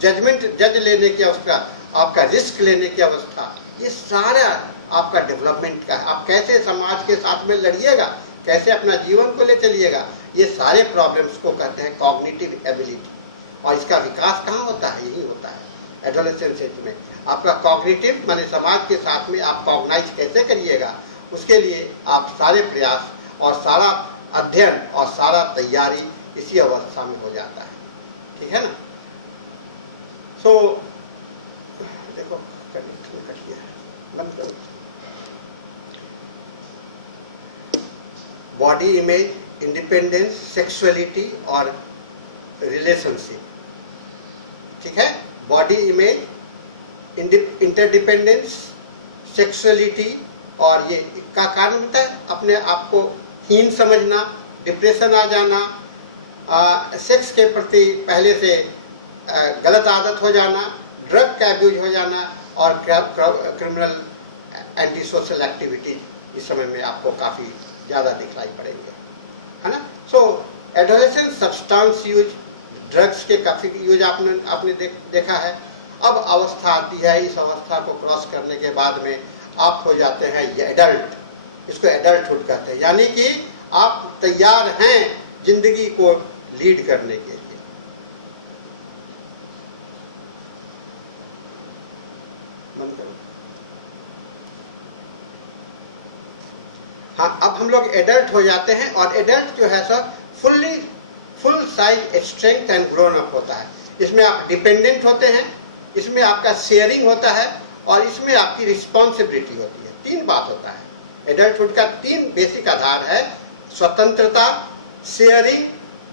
जज लेने की अवस्था, आपका रिस्क लेने की अवस्था, ये सारा आपका डेवलपमेंट का, आप कैसे समाज के साथ में लड़िएगा, कैसे अपना जीवन को ले चलिएगा, ये सारे प्रॉब्लम्स को कहते हैं कॉग्निटिव एबिलिटी। और इसका विकास कहाँ होता है? यही होता है एडोलेसेंस एज में। आपका कॉग्निटिव माने समाज के साथ में आप कॉग्नाइज कैसे करिएगा, उसके लिए आप सारे प्रयास और सारा अध्ययन और सारा तैयारी इसी अवस्था में हो जाता है, ठीक है ना। सो देखो कटिए, बंद करो। बॉडी इमेज, इंडिपेंडेंस, सेक्सुअलिटी और रिलेशनशिप, ठीक है। बॉडी इमेज, इंटरडिपेंडेंस, सेक्सुअलिटी, और ये का कारण होता है अपने आप को हीन समझना, डिप्रेशन आ जाना, सेक्स के प्रति पहले से गलत आदत हो जाना, ड्रग का अब्यूज हो जाना, और क्रिमिनल एंटी सोशल एक्टिविटीज इस समय में आपको काफ़ी ज़्यादा दिखलाई पड़ेंगे, है ना। सो एडोलेसेंस सब्सटेंस यूज, ड्रग्स के काफ़ी यूज आपने देखा है। अब अवस्था आती है, इस अवस्था को क्रॉस करने के बाद में आप हो जाते हैं ये एडल्ट, इसको एडल्टहुड कहते हैं, यानी कि आप तैयार हैं जिंदगी को लीड करने के लिए। हाँ, अब हम लोग एडल्ट हो जाते हैं, और एडल्ट जो है sir full size strength and grown up होता है। इसमें आप डिपेंडेंट होते हैं, इसमें आपका शेयरिंग होता है, और इसमें आपकी रिस्पॉन्सिबिलिटी होती है। तीन बात होता है एडल्टहुड का, तीन बेसिक आधार है, स्वतंत्रता, शेयरिंग,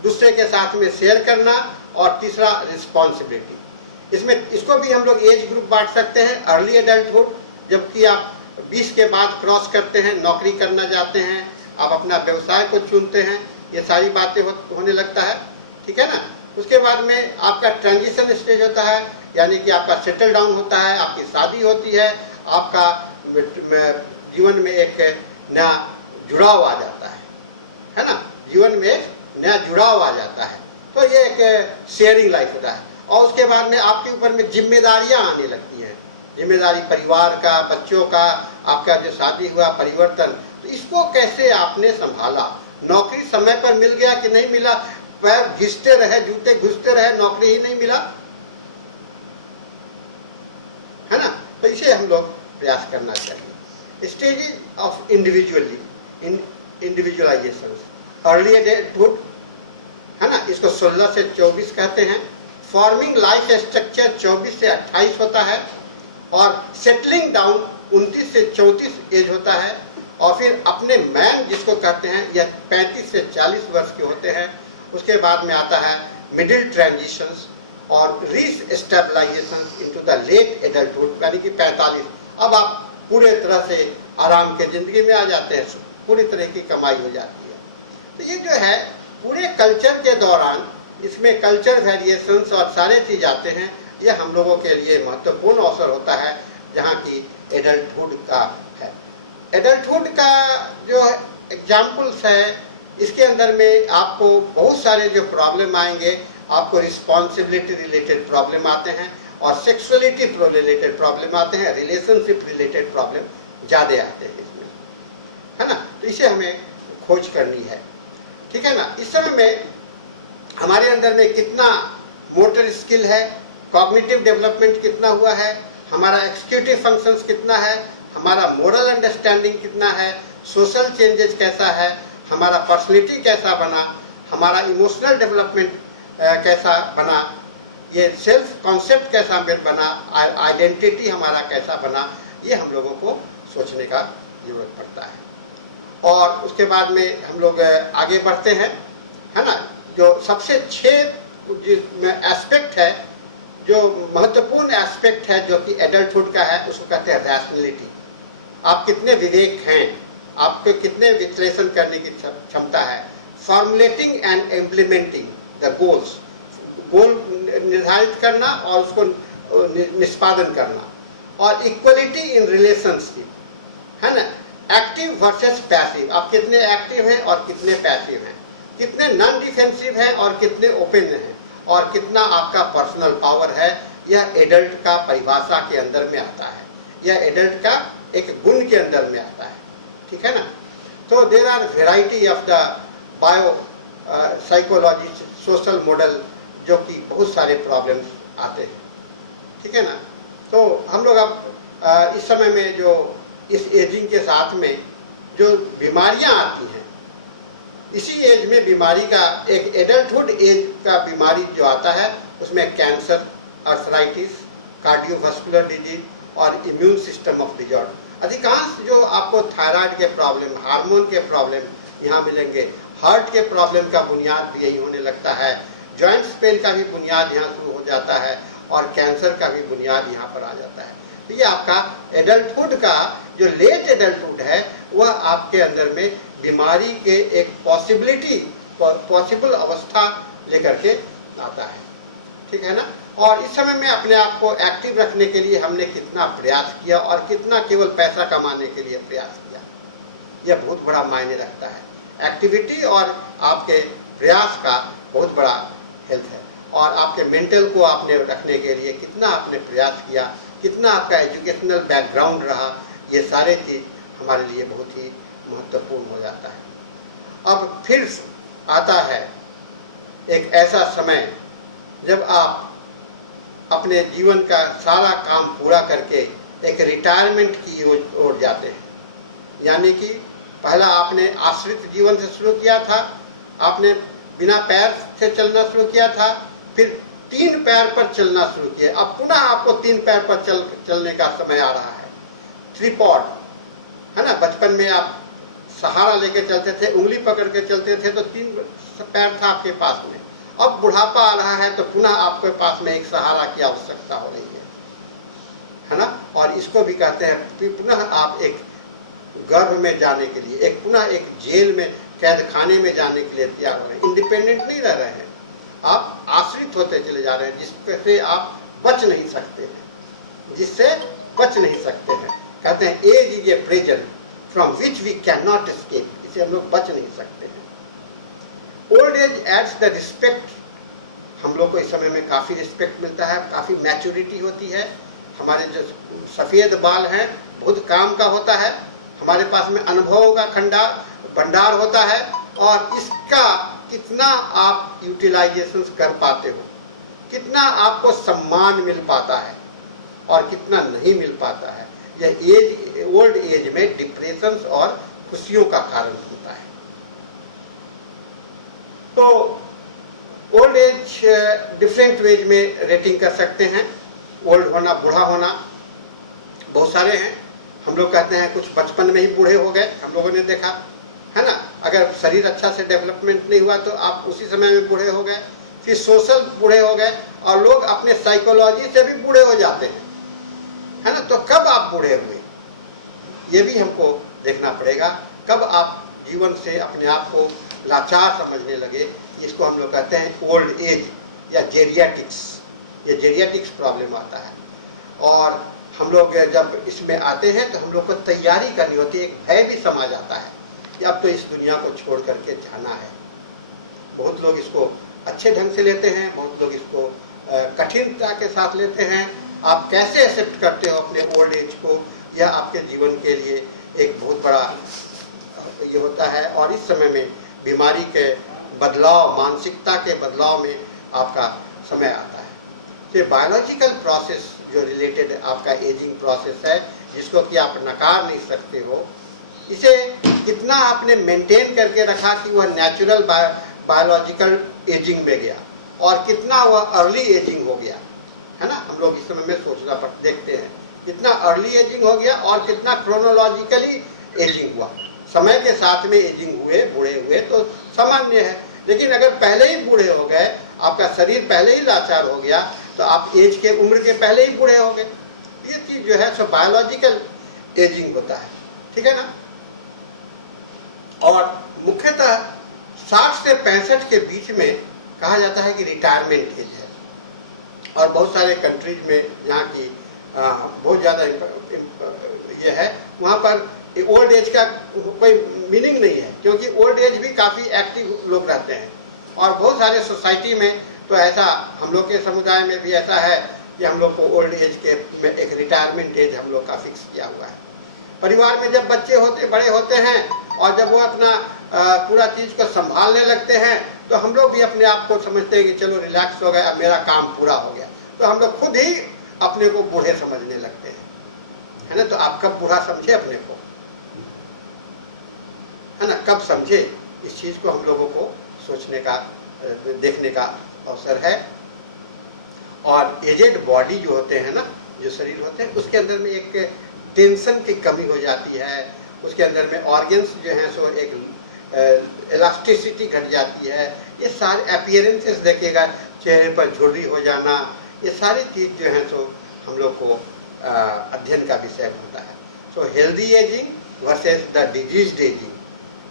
दूसरे के साथ में शेयर करना, और तीसरा रिस्पॉन्सिबिलिटी। इसमें इसको भी हम लोग एज ग्रुप बांट सकते हैं, अर्ली एडल्टहुड, जबकि आप 20 के बाद क्रॉस करते हैं, नौकरी करना जाते हैं, आप अपना व्यवसाय को चुनते हैं, ये सारी बातें होने लगता है, ठीक है ना। उसके बाद में आपका ट्रांजिशन स्टेज होता है, यानी कि आपका सेटल डाउन होता है, आपकी शादी होती है, आपका जीवन में एक नया जुड़ाव आ जाता है ना, जीवन में एक नया जुड़ाव आ जाता है। तो ये एक शेयरिंग लाइफ होता है, और उसके बाद में आपके ऊपर में जिम्मेदारियां आने लगती हैं, जिम्मेदारी परिवार का, बच्चों का, आपका जो शादी हुआ, परिवर्तन, तो इसको कैसे आपने संभाला। नौकरी समय पर मिल गया कि नहीं मिला, पैर घिसते रहे, जूते घुसते रहे, नौकरी ही नहीं मिला, है ना। तो इसे हम लोग प्रयास करना चाहिए। Stages of individualisation, early adulthood, है ना, इसको 16 से 24 कहते हैं। फॉर्मिंग लाइफ स्ट्रक्चर 24 से 28 होता है, और सेटलिंग डाउन 29 से 34 एज होता है, और फिर अपने मैन जिसको कहते हैं यह 35 से 40 वर्ष के होते हैं। उसके बाद में आता है मिडिल ट्रांजिशंस और restabilisation into the late adulthood, यानी कि 45। अब आप पूरे तरह से आराम के जिंदगी में आ जाते हैं, पूरी तरह की कमाई हो जाती है। तो ये जो है पूरे कल्चर के दौरान इसमें कल्चर वेरिएशंस और सारे चीज आते हैं। यह हम लोगों के लिए महत्वपूर्ण अवसर होता है जहाँ की एडल्टहुड का है। एडल्टहुड का जो एग्जाम्पल्स है, इसके अंदर में आपको बहुत सारे जो प्रॉब्लम आएंगे, आपको रिस्पॉन्सिबिलिटी रिलेटेड प्रॉब्लम आते हैं, और सेक्सुअलिटी रिलेटेड प्रॉब्लम आते हैं, रिलेशनशिप रिलेटेड प्रॉब्लम ज़्यादा आते हैं इसमें, है ना। तो इसे हमें खोज करनी है, ठीक है ना। इस समय में हमारे अंदर में कितना मोटर स्किल है, कॉग्निटिव डेवलपमेंट कितना हुआ है, हमारा एक्सिक्यूटिव फंक्शंस कितना है, हमारा मोरल अंडरस्टैंडिंग कितना है, सोशल चेंजेस कैसा है, हमारा पर्सनैलिटी कैसा बना, हमारा इमोशनल डेवलपमेंट कैसा बना, ये सेल्फ कॉन्सेप्ट कैसा बना, आइडेंटिटी हमारा कैसा बना, ये हम लोगों को सोचने का जरूरत पड़ता है। और उसके बाद में हम लोग आगे बढ़ते हैं, है ना। जो सबसे 6 एस्पेक्ट है, जो महत्वपूर्ण एस्पेक्ट है जो कि एडल्टहुड का है, उसको कहते हैं रैशनलिटी। आप कितने विवेक हैं, आपको कितने विश्लेषण करने की क्षमता है, formulating and implementing the goals, goal निर्धारित करना और उसको निष्पादन करना, और इक्वलिटी इन रिलेशनशिप, है ना। एक्टिव वर्सेस पैसिव, आप कितने एक्टिव हैं और कितने पैसिव हैं, कितने नॉन डिफेंसिव हैं और कितने ओपन हैं, और कितना आपका पर्सनल पावर है। यह एडल्ट का परिभाषा के अंदर में आता है, यह एडल्ट का एक गुण के अंदर में आता है, ठीक है ना। तो there are variety of the bio psychology social model, जो कि बहुत सारे प्रॉब्लम्स आते हैं, ठीक है ना। तो हम लोग अब इस समय में जो इस एजिंग के साथ में जो बीमारियां आती हैं, इसी एज में बीमारी का एक एडल्टहुड एज का बीमारी जो आता है, उसमें कैंसर, अर्थराइटिस, कार्डियोवास्कुलर डिजीज और इम्यून सिस्टम ऑफ डिजॉर्डर। अधिकांश जो आपको थायराइड के प्रॉब्लम, हार्मोन के प्रॉब्लम यहाँ मिलेंगे, हार्ट के प्रॉब्लम का बुनियाद भी यही होने लगता है, जॉइंट्स पेन का भी बुनियाद यहाँ शुरू हो जाता है, और कैंसर का भी बुनियाद यहाँ पर आ जाता है। तो ये आपका एडल्टहुड का जो लेट एडल्टहुड है, वह आपके अंदर में बीमारी के एक पॉसिबल अवस्था लेकर के आता है, ठीक है ना। और इस समय में अपने आप को एक्टिव रखने के लिए हमने कितना प्रयास किया और कितना केवल पैसा कमाने के लिए प्रयास किया, यह बहुत बड़ा मायने रखता है। एक्टिविटी और आपके प्रयास का बहुत बड़ा हेल्थ है, और आपके मेंटल को आपने रखने के लिए कितना आपने प्रयास किया, कितना आपका एजुकेशनल बैकग्राउंड रहा, ये सारे चीज़ हमारे लिए बहुत ही महत्वपूर्ण हो जाता है। अब फिर आता है एक ऐसा समय जब आप अपने जीवन का सारा काम पूरा करके एक रिटायरमेंट की ओर जाते हैं। यानी कि पहला आपने आश्रित जीवन से शुरू किया था, आपने बिना पैर से चलना शुरू किया था, फिर 3 पैर पर चलना शुरू किया, अब पुनः आपको 3 पैर पर चलने का समय आ रहा है। ट्रिपॉड, है ना। बचपन में आप सहारा लेके चलते थे, उंगली पकड़ के चलते थे, तो 3 पैर था आपके पास में। अब बुढ़ापा आ रहा है तो पुनः आपके पास में एक सहारा की आवश्यकता हो रही है ना। और इसको भी कहते हैं पुनः आप एक गर्भ में जाने के लिए, एक पुनः एक जेल में, कैद खाने में जाने के लिए तैयार हो रहे हैं। इंडिपेंडेंट नहीं रह रहे हैं, आप आश्रित होते चले जा रहे हैं, जिससे आप बच नहीं सकते हैं, जिससे बच नहीं सकते हैं। कहते हैं age is a prison from which we can not escape, इसे हम लोग बच नहीं सकते हैं। Old age aids the respect, हम लोग को इस समय में काफ़ी रिस्पेक्ट मिलता है, काफ़ी मैच्योरिटी होती है। हमारे जो सफ़ेद बाल हैं बहुत काम का होता है, हमारे पास में अनुभवों का भंडार होता है, और इसका कितना आप यूटिलाइजेशन कर पाते हो, कितना आपको सम्मान मिल पाता है और कितना नहीं मिल पाता है। यह एज, ओल्ड एज में डिप्रेशन और खुशियों का कारण होता है। तो ओल्ड एज डिफरेंट वेज में रेटिंग कर सकते हैं। ओल्ड होना, बूढ़ा होना, बहुत सारे हैं। हम लोग कहते हैं कुछ बचपन में ही बूढ़े हो गए, हम लोगों ने देखा है ना। अगर शरीर अच्छा से डेवलपमेंट नहीं हुआ तो आप उसी समय में बूढ़े हो गए। फिर सोशल बूढ़े हो गए, और लोग अपने साइकोलॉजी से भी बूढ़े हो जाते हैं, है ना। तो कब आप बूढ़े हुए, ये भी हमको देखना पड़ेगा। कब आप जीवन से अपने आप को लाचार समझने लगे, इसको हम लोग कहते हैं ओल्ड एज या जेरियाटिक्स। ये जेरियाटिक्स प्रॉब्लम आता है, और हम लोग जब इसमें आते हैं तो हम लोग को तैयारी करनी होती है, एक भय भी समा जाता है कि अब तो इस दुनिया को छोड़ करके जाना है। बहुत लोग इसको अच्छे ढंग से लेते हैं, बहुत लोग इसको कठिनता के साथ लेते हैं। आप कैसे एक्सेप्ट करते हो अपने ओल्ड एज को, यह आपके जीवन के लिए एक बहुत बड़ा ये होता है। और इस समय में बीमारी के बदलाव, मानसिकता के बदलाव में आपका समय आता है। तो बायोलॉजिकल प्रोसेस जो रिलेटेड आपका एजिंग प्रोसेस है, जिसको कि आप नकार नहीं सकते हो, इसे कितना आपने मेंटेन करके रखा कि वह नेचुरल बायोलॉजिकल एजिंग में गया, और कितना वह अर्ली एजिंग हो गया, है ना। हम लोग इस समय में सोचना देखते हैं कितना अर्ली एजिंग हो गया और कितना क्रोनोलॉजिकली एजिंग हुआ। समय के साथ में एजिंग हुए, बूढ़े हुए तो सामान्य है, लेकिन अगर पहले ही बूढ़े हो गए, आपका शरीर पहले ही लाचार हो गया, तो आप एज के उम्र के पहले ही बूढ़े हो गए। ये चीज जो है सो बायोलॉजिकल एजिंग होता है, ठीक है ना। और मुख्यतः 60 से 65 के बीच में कहा जाता है कि रिटायरमेंट एज है, और बहुत सारे कंट्रीज में जहाँ की बहुत ज़्यादा ये है, वहाँ पर ओल्ड एज का कोई मीनिंग नहीं है, क्योंकि ओल्ड एज भी काफ़ी एक्टिव लोग रहते हैं। और बहुत सारे सोसाइटी में तो ऐसा, हम लोग के समुदाय में भी ऐसा है कि हम लोग को ओल्ड एज के में एक रिटायरमेंट एज हम लोग का फिक्स किया हुआ है। परिवार में जब बच्चे बड़े होते हैं और जब वो अपना पूरा चीज़ को संभालने लगते हैं, तो हम लोग भी अपने आप को समझते हैं कि चलो रिलैक्स हो गए, अब मेरा काम पूरा हो गया, तो हम लोग खुद ही अपने को बूढ़े समझने लगते हैं, है ना। तो आप कब बूढ़ा समझे अपने को, है ना, कब समझे, इस चीज़ को हम लोगों को सोचने का, देखने का अवसर है। और एजेड बॉडी जो होते हैं ना, जो शरीर होते हैं, उसके अंदर में एक टेंशन की कमी हो जाती है, उसके अंदर में ऑर्गन्स जो हैं सो एक इलास्टिसिटी घट जाती है। ये सारे अपीयरेंसेस देखिएगा, चेहरे पर झुर्री हो जाना, ये सारी चीज़ जो है सो हम लोग को अध्ययन का विषय होता है। So healthy ageing versus the diseased ageing,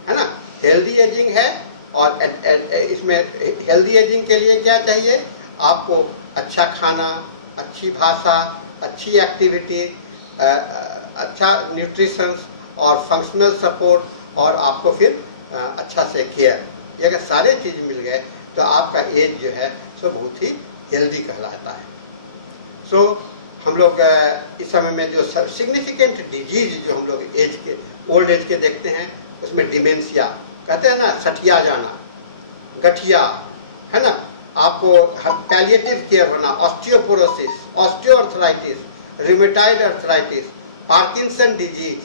है ना। हेल्दी एजिंग है, और इसमें हेल्दी एजिंग के लिए क्या चाहिए आपको, अच्छा खाना, अच्छी भाषा, अच्छी एक्टिविटी, अच्छा न्यूट्रिशन और फंक्शनल सपोर्ट, और आपको फिर अच्छा से केयर, ये अगर सारे चीज़ मिल गए तो आपका एज जो है सो बहुत ही हेल्दी कहलाता है। सो हम लोग इस समय में जो सिग्निफिकेंट डिजीज जो हम लोग एज के, ओल्ड एज के देखते हैं, उसमें डिमेंशिया कहते हैं ना, सठिया जाना, गठिया, है ना, आपको पैलिएटिव केयर होना, osteoporosis, osteoarthritis, rheumatoid arthritis, Parkinson disease,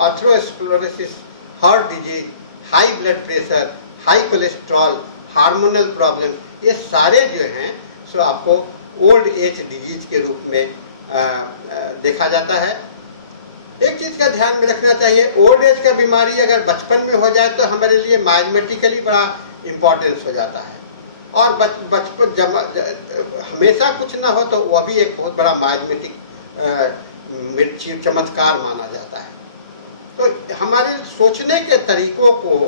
atherosclerosis, heart disease, high blood pressure, high cholesterol, hormonal problem, ये सारे जो हैं सो आपको ओल्ड एज डिजीज के रूप में देखा जाता है। एक चीज़ का ध्यान में रखना चाहिए, ओल्ड एज का बीमारी अगर बचपन में हो जाए तो हमारे लिए मैथमेटिकली बड़ा इम्पोर्टेंस हो जाता है, और बचपन हमेशा कुछ ना हो तो वह भी एक बहुत बड़ा मैथमेटिक चमत्कार माना जाता है। तो हमारे सोचने के तरीकों को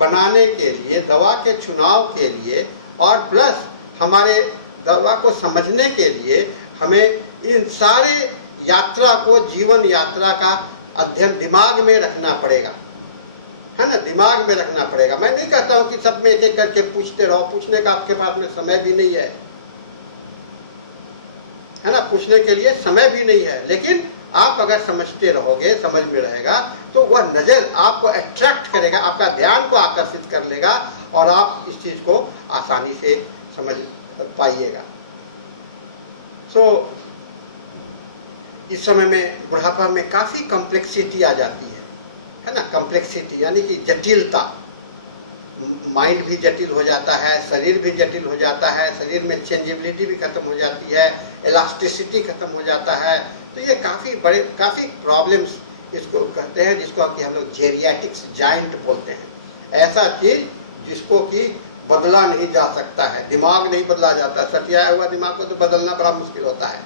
बनाने के लिए, दवा के चुनाव के लिए, और प्लस हमारे दवा को समझने के लिए हमें इन सारे यात्रा को, जीवन यात्रा का अध्ययन दिमाग में रखना पड़ेगा, है ना, दिमाग में रखना पड़ेगा। मैं नहीं कहता हूं कि सब में एक एक करके पूछते रहो, पूछने का आपके पास में समय भी नहीं है ना, पूछने के लिए समय भी नहीं है, लेकिन आप अगर समझते रहोगे, समझ में रहेगा, तो वह नजर आपको अट्रैक्ट करेगा, आपका ध्यान को आकर्षित कर लेगा, और आप इस चीज को आसानी से समझ पाइएगा। सो इस समय में बुढ़ापा में काफी कॉम्प्लेक्सिटी आ जाती है ना, कॉम्प्लेक्सिटी यानी कि जटिलता, माइंड भी जटिल हो जाता है, शरीर भी जटिल हो जाता है, शरीर में चेंजेबिलिटी भी खत्म हो जाती है, इलास्टिसिटी खत्म हो जाता है। तो ये काफ़ी प्रॉब्लम्स इसको कहते हैं, जिसको कि हम लोग जेरियाटिक्स जाइंट बोलते हैं। ऐसा चीज जिसको कि बदला नहीं जा सकता है, दिमाग नहीं बदला जाता, सटिया हुआ दिमाग को तो बदलना बड़ा मुश्किल होता है,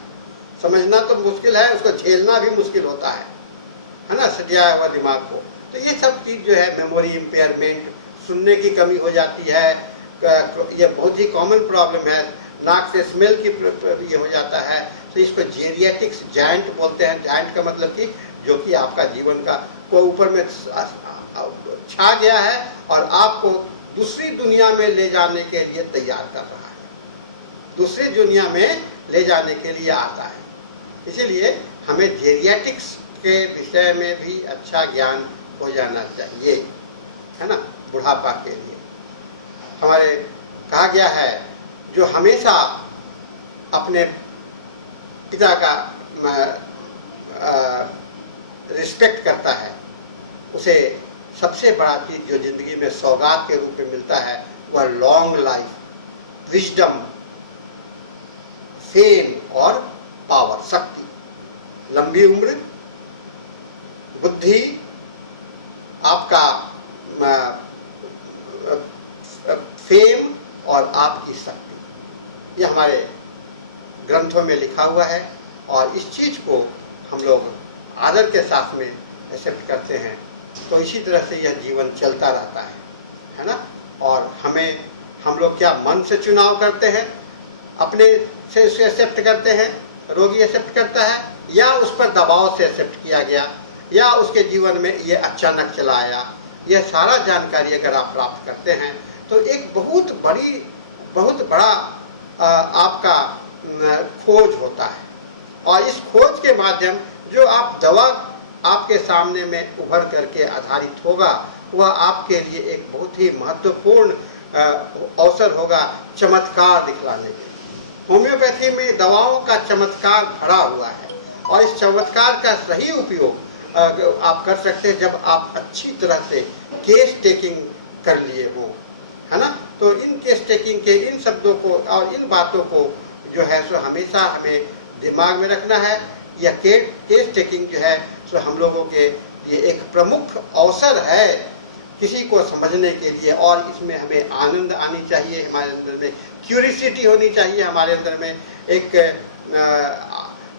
समझना तो मुश्किल है, उसको झेलना भी मुश्किल होता है ना, सटिया हुआ दिमाग को। तो ये सब चीज़ जो है, मेमोरी इम्पेयरमेंट, सुनने की कमी हो जाती है, ये बहुत ही कॉमन प्रॉब्लम है, नाक से स्मेल की ये हो जाता है। तो इसको जेरियाटिक्स जाइंट बोलते हैं। जाइंट का मतलब कि जो कि आपका जीवन का को ऊपर में छा गया है और आपको दूसरी दुनिया में ले जाने के लिए तैयार कर रहा है, दूसरी दुनिया में ले जाने के लिए आता है। इसीलिए हमें जेरियाटिक्स के विषय में भी अच्छा ज्ञान हो जाना चाहिए, है ना, बुढ़ापा के लिए। हमारे कहा गया है जो हमेशा अपने पिता का रिस्पेक्ट करता है, उसे सबसे बड़ा चीज जो जिंदगी में सौगात के रूप में मिलता है वह लॉन्ग लाइफ, विजडम, फेम और पावर, शक्ति, लंबी उम्र, बुद्धि, आपका फेम और आपकी शक्ति, ये हमारे ग्रंथों में लिखा हुआ है। और इस चीज को हम लोग आदर के साथ में एक्सेप्ट करते हैं, तो इसी तरह से यह जीवन चलता रहता है ना। और हम लोग क्या मन से चुनाव करते हैं, अपने से उसे एक्सेप्ट करते हैं, रोगी एक्सेप्ट करता है, या उस पर दबाव से एक्सेप्ट किया गया, या उसके जीवन में ये अचानक चला आया। यह सारा जानकारी अगर आप प्राप्त करते हैं तो एक बहुत बड़ा आपका खोज होता है। और इस खोज के माध्यम जो आप दवा आपके सामने में उभर करके आधारित होगा, वह आपके लिए एक बहुत ही महत्वपूर्ण अवसर होगा चमत्कार दिखलाने के। होम्योपैथी में दवाओं का चमत्कार भरा हुआ है, और इस चमत्कार का सही उपयोग आप कर सकते हैं जब आप अच्छी तरह से केस टेकिंग कर लिए हो, है ना। तो इन केस टेकिंग के इन शब्दों को और इन बातों को जो है सो हमेशा हमें दिमाग में रखना है। यह केस टेकिंग जो है सो हम लोगों के लिए एक प्रमुख अवसर है किसी को समझने के लिए, और इसमें हमें आनंद आनी चाहिए, हमारे अंदर में क्यूरियोसिटी होनी चाहिए, हमारे अंदर में एक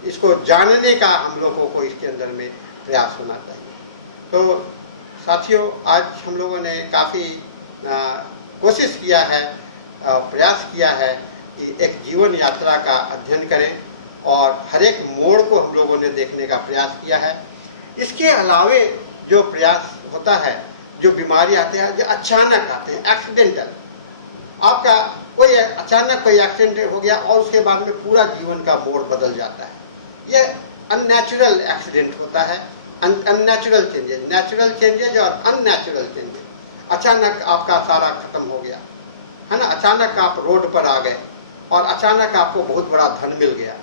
इसको जानने का हम लोगों को इसके अंदर में प्रयास होना चाहिए। तो साथियों, आज हम लोगों ने काफ़ी कोशिश किया है, प्रयास किया है कि एक जीवन यात्रा का अध्ययन करें, और हर एक मोड़ को हम लोगों ने देखने का प्रयास किया है। इसके अलावे जो प्रयास होता है, जो बीमारी आते हैं जो अचानक आते हैं, एक्सीडेंटल, आपका कोई अचानक कोई एक्सीडेंट हो गया और उसके बाद में पूरा जीवन का मोड़ बदल जाता है, यह अननेचुरल एक्सीडेंट होता है। अननेचुरल चेंजेस, नेचुरल चेंजेस और अननेचुरल चेंजेस। अचानक आपका सारा खत्म हो गया, है ना। अचानक आप रोड पर आ गए और अचानक आपको बहुत बड़ा धन मिल गया।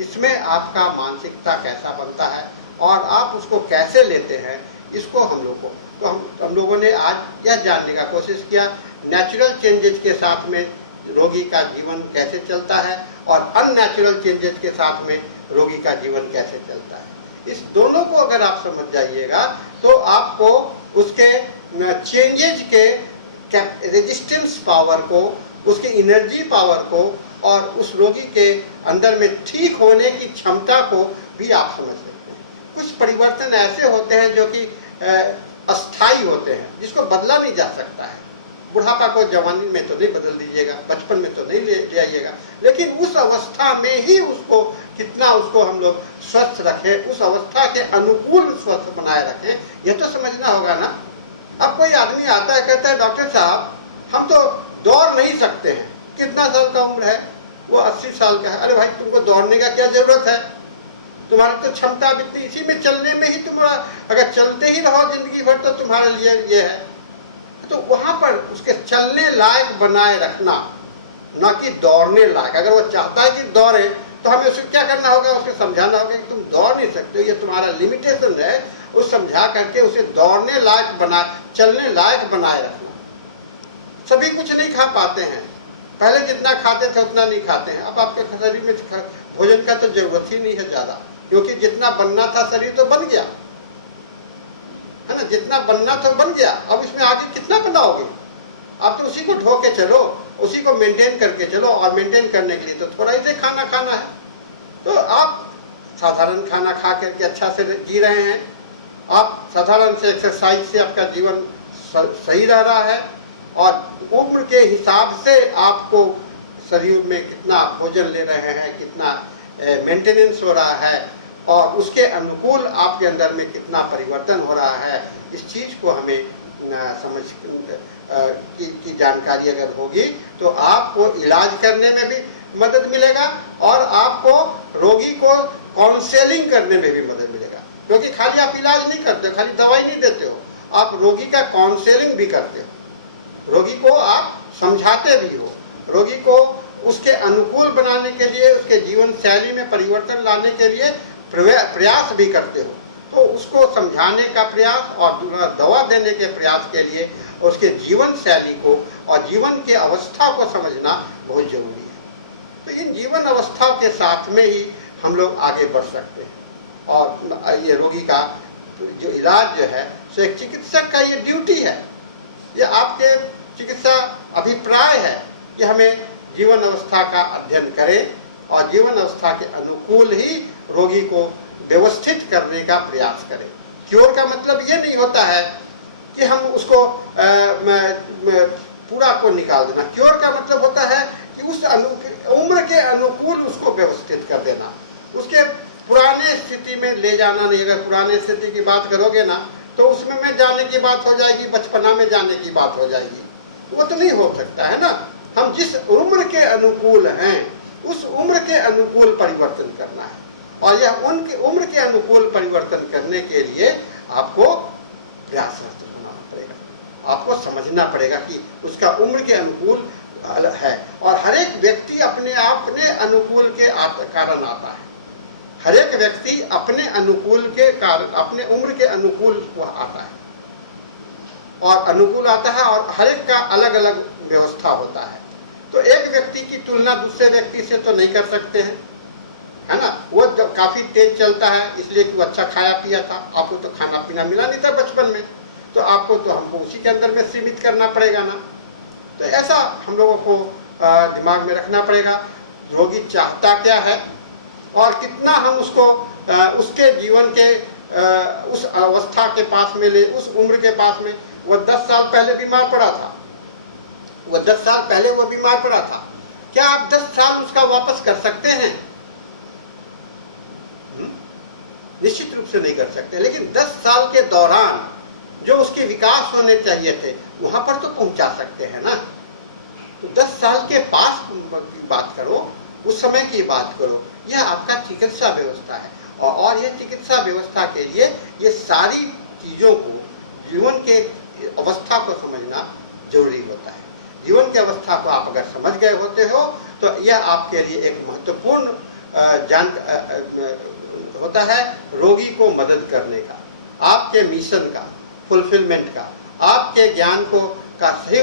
इसमें आपका मानसिकता कैसा बनता है और आप उसको कैसे लेते हैं, इसको हम लोगों ने आज यह जानने का कोशिश किया। नेचुरल चेंजेस के साथ में रोगी का जीवन कैसे चलता है, और अननेचुरल चेंजेस के साथ में रोगी का जीवन कैसे चलता है। इस दोनों को अगर आप समझ जाइएगा तो आपको उसके चेंजेस के रेजिस्टेंस पावर को, उसके एनर्जी पावर को, और उस रोगी के अंदर में ठीक होने की क्षमता को भी आप समझ सकते हैं। कुछ परिवर्तन ऐसे होते हैं जो कि अस्थायी होते हैं, जिसको बदला नहीं जा सकता है। बुढ़ापा को जवानी में तो नहीं बदल दीजिएगा, बचपन में तो नहीं ले आइएगा, लेकिन उस अवस्था में ही उसको कितना उसको हम लोग स्वस्थ रखें, उस अवस्था के अनुकूल स्वस्थ बनाए रखें, यह तो समझना होगा ना। अब कोई आदमी आता है, कहता है डॉक्टर साहब हम तो दौड़ नहीं सकते हैं, कितना साल का उम्र है, वो 80 साल का है। अरे भाई, तुमको दौड़ने का क्या जरूरत है, तुम्हारी तो क्षमता इतनी, इसी में चलने में ही तुम्हारा, अगर चलते ही रहो जिंदगी भर तो तुम्हारे लिए ये है। तो वहां पर उसके चलने लायक बनाए रखना, ना कि दौड़ने लायक। अगर वो चाहता है कि दौड़े तो हमें उसे क्या करना होगा, उसे समझाना होगा कि तुम दौड़ नहीं सकते हो, ये तुम्हारा लिमिटेशन है, उस समझा करके उसे दौड़ने लायक चलने लायक बनाए रखना। सभी कुछ नहीं खा पाते हैं, पहले जितना खाते थे उतना नहीं खाते हैं। अब आपके शरीर में भोजन का तो जरूरत ही नहीं है ज्यादा, क्योंकि जितना बनना था शरीर तो बन गया, है ना। जितना बनना था बन गया, अब इसमें आगे कितना बनाओगे। आप तो उसी को ढो के चलो, उसी को मेंटेन करके चलो, और मेंटेन करने के लिए तो थोड़ा ही से खाना खाना है। तो आप साधारण खाना खा करके अच्छा से जी रहे हैं, आप साधारण से एक्सरसाइज से आपका जीवन सही रह रहा है, और उम्र के हिसाब से आपको शरीर में कितना भोजन ले रहे हैं, कितना मेंटेनेंस हो रहा है, और उसके अनुकूल आपके अंदर में कितना परिवर्तन हो रहा है, इस चीज को हमें समझ की जानकारी अगर होगी तो आपको इलाज करने में भी मदद मिलेगा, और आपको रोगी को काउंसलिंग करने में भी मदद मिलेगा। क्योंकि खाली आप इलाज नहीं करते हो, खाली दवाई नहीं देते हो, आप रोगी का काउंसलिंग भी करते हो, रोगी को आप समझाते भी हो, रोगी को उसके अनुकूल बनाने के लिए, उसके जीवन शैली में परिवर्तन लाने के लिए प्रयास भी करते हो। तो उसको समझाने का प्रयास और दवा देने के प्रयास के लिए उसके जीवन शैली को और जीवन के अवस्था को समझना बहुत जरूरी है। तो इन जीवन अवस्थाओं के साथ में ही हम लोग आगे बढ़ सकते हैं। और ये रोगी का जो इलाज जो है सो एक चिकित्सक का ये ड्यूटी है, ये आपके चिकित्सा अभिप्राय है कि हमें जीवन अवस्था का अध्ययन करें और जीवन अवस्था के अनुकूल ही रोगी को व्यवस्थित करने का प्रयास करें। क्योर का मतलब ये नहीं होता है कि हम उसको पूरा को निकाल देना। क्योर का मतलब होता है कि उस उम्र के अनुकूल उसको व्यवस्थित कर देना, उसके पुराने स्थिति में ले जाना नहीं। अगर पुराने स्थिति की बात करोगे ना तो उसमें में जाने की बात हो जाएगी, बचपना में जाने की बात हो जाएगी, वो तो नहीं हो सकता है ना। हम जिस उम्र के अनुकूल हैं उस उम्र के अनुकूल परिवर्तन करना है, और यह उनके उम्र के अनुकूल परिवर्तन करने के लिए आपको प्रयासरत होना पड़ेगा। आपको समझना पड़ेगा कि उसका उम्र के अनुकूल है, और हर एक व्यक्ति अपने अपने अनुकूल के कारण आता है। हर एक व्यक्ति अपने अनुकूल के कारण, अपने उम्र के अनुकूल वह आता है और अनुकूल आता है, और हर एक का अलग अलग व्यवस्था होता है। तो एक व्यक्ति की तुलना दूसरे व्यक्ति से तो नहीं कर सकते हैं, है ना। वो काफी तेज चलता है इसलिए कि वो अच्छा खाया पिया था, आपको तो खाना पीना मिला नहीं था बचपन में, तो आपको तो हमको उसी के अंदर में सीमित करना पड़ेगा ना। तो ऐसा हम लोगों को दिमाग में रखना पड़ेगा, रोगी चाहता क्या है और कितना हम उसको उसके जीवन के उस अवस्था के पास में ले, उस उम्र के पास में। वो 10 साल पहले बीमार पड़ा था, वो 10 साल पहले वो बीमार पड़ा था, क्या आप 10 साल उसका वापस कर सकते हैं? निश्चित रूप से नहीं कर सकते, लेकिन 10 साल के दौरान जो उसके विकास होने चाहिए थे वहां पर तो पहुंचा सकते हैं ना। तो 10 साल के पास की बात करो, उस समय की बात करो, यह आपका चिकित्सा व्यवस्था है। और यह चिकित्सा व्यवस्था के लिए ये सारी चीजों को, जीवन के अवस्था को समझना जरूरी होता है। जीवन की अवस्था को आप अगर समझ गए होते हो तो यह आपके लिए एक महत्वपूर्ण होता है रोगी को मदद करने का, आपके मिशन का फुलफिलमेंट का, आपके ज्ञान को का सही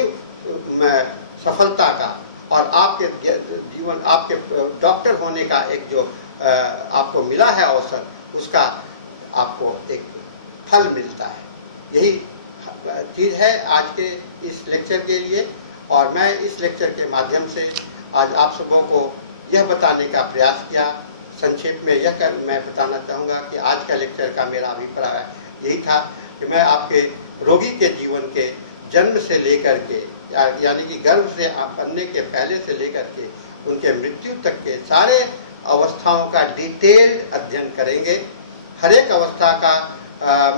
सफलता का, और आपके जीवन, आपके डॉक्टर होने का एक जो आपको मिला है अवसर, उसका आपको एक फल मिलता है। यही चीज है आज के इस लेक्चर के लिए। और मैं इस लेक्चर के माध्यम से आज आप सबों को यह बताने का प्रयास किया। संक्षेप में मैं बताना चाहूँगा कि आज का लेक्चर का मेरा अभिप्राय यही था कि मैं आपके रोगी के जीवन के जन्म से लेकर के, यानी कि गर्भ से बनने के पहले से लेकर के उनके मृत्यु तक के सारे अवस्थाओं का डिटेल्ड अध्ययन करेंगे। हर एक अवस्था का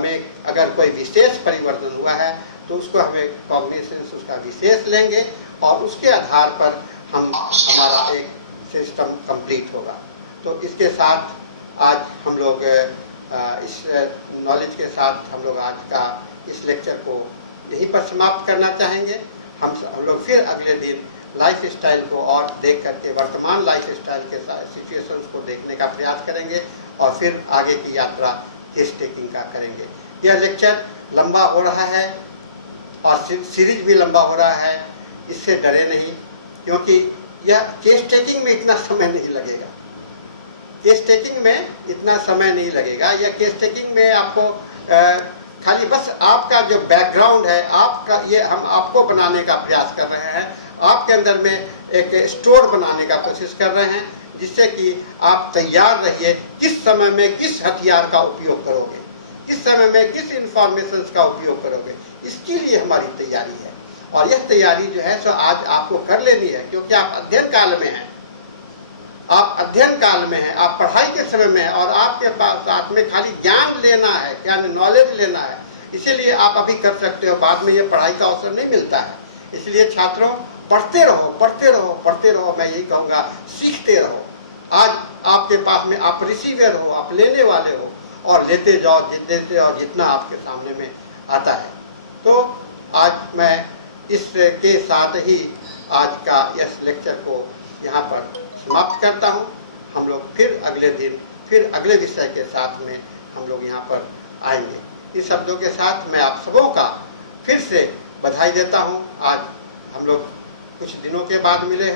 में अगर कोई विशेष परिवर्तन हुआ है तो उसको हमें कॉग्निशंस उसका विशेष लेंगे, और उसके आधार पर हमारा एक सिस्टम कंप्लीट होगा। तो इसके साथ आज हम लोग इस नॉलेज के साथ हम लोग आज का इस लेक्चर को यहीं पर समाप्त करना चाहेंगे। हम लोग फिर अगले दिन लाइफ स्टाइल को और देख करके वर्तमान लाइफ स्टाइल के सिचुएशंस को देखने का प्रयास करेंगे, और फिर आगे की यात्रा केस टेकिंग का करेंगे। यह लेक्चर लंबा हो रहा है और सीरीज भी लंबा हो रहा है, इससे डरे नहीं, क्योंकि यह केस टेकिंग में इतना समय नहीं लगेगा। केस टेकिंग में इतना समय नहीं लगेगा। यह केस टेकिंग में आपको खाली बस आपका जो बैकग्राउंड है, आपका ये हम आपको बनाने का प्रयास कर रहे हैं, आपके अंदर में एक स्टोर बनाने का कोशिश कर रहे हैं, जिससे कि आप तैयार रहिए किस समय में किस हथियार का उपयोग करोगे, किस समय में किस इंफॉर्मेशन का उपयोग करोगे, इसके लिए हमारी तैयारी है। और यह तैयारी जो है सो आज आपको कर लेनी है, क्योंकि आप अध्ययन काल में हैं, आप अध्ययन काल में हैं, आप पढ़ाई के समय में हैं, और आपके पास साथ में खाली ज्ञान लेना है, ज्ञान नॉलेज लेना है। इसीलिए आप अभी कर सकते हो, बाद में ये पढ़ाई का अवसर नहीं मिलता है। इसलिए छात्रों पढ़ते रहो, पढ़ते रहो, पढ़ते रहो। मैं यही कहूँगा, सीखते रहो। आज आपके पास में आप रिसीवर हो, आप लेने वाले हो, और लेते जाओ, देते और जितना आपके सामने में आता है। तो आज मैं इसके साथ ही आज का इस लेक्चर को यहाँ पर समाप्त करता हूँ। हम लोग फिर अगले दिन फिर अगले विषय के साथ में हम लोग यहाँ पर आएंगे। इस शब्दों के साथ मैं आप सबों का फिर से बधाई देता हूँ। आज हम लोग कुछ दिनों के बाद मिले हैं।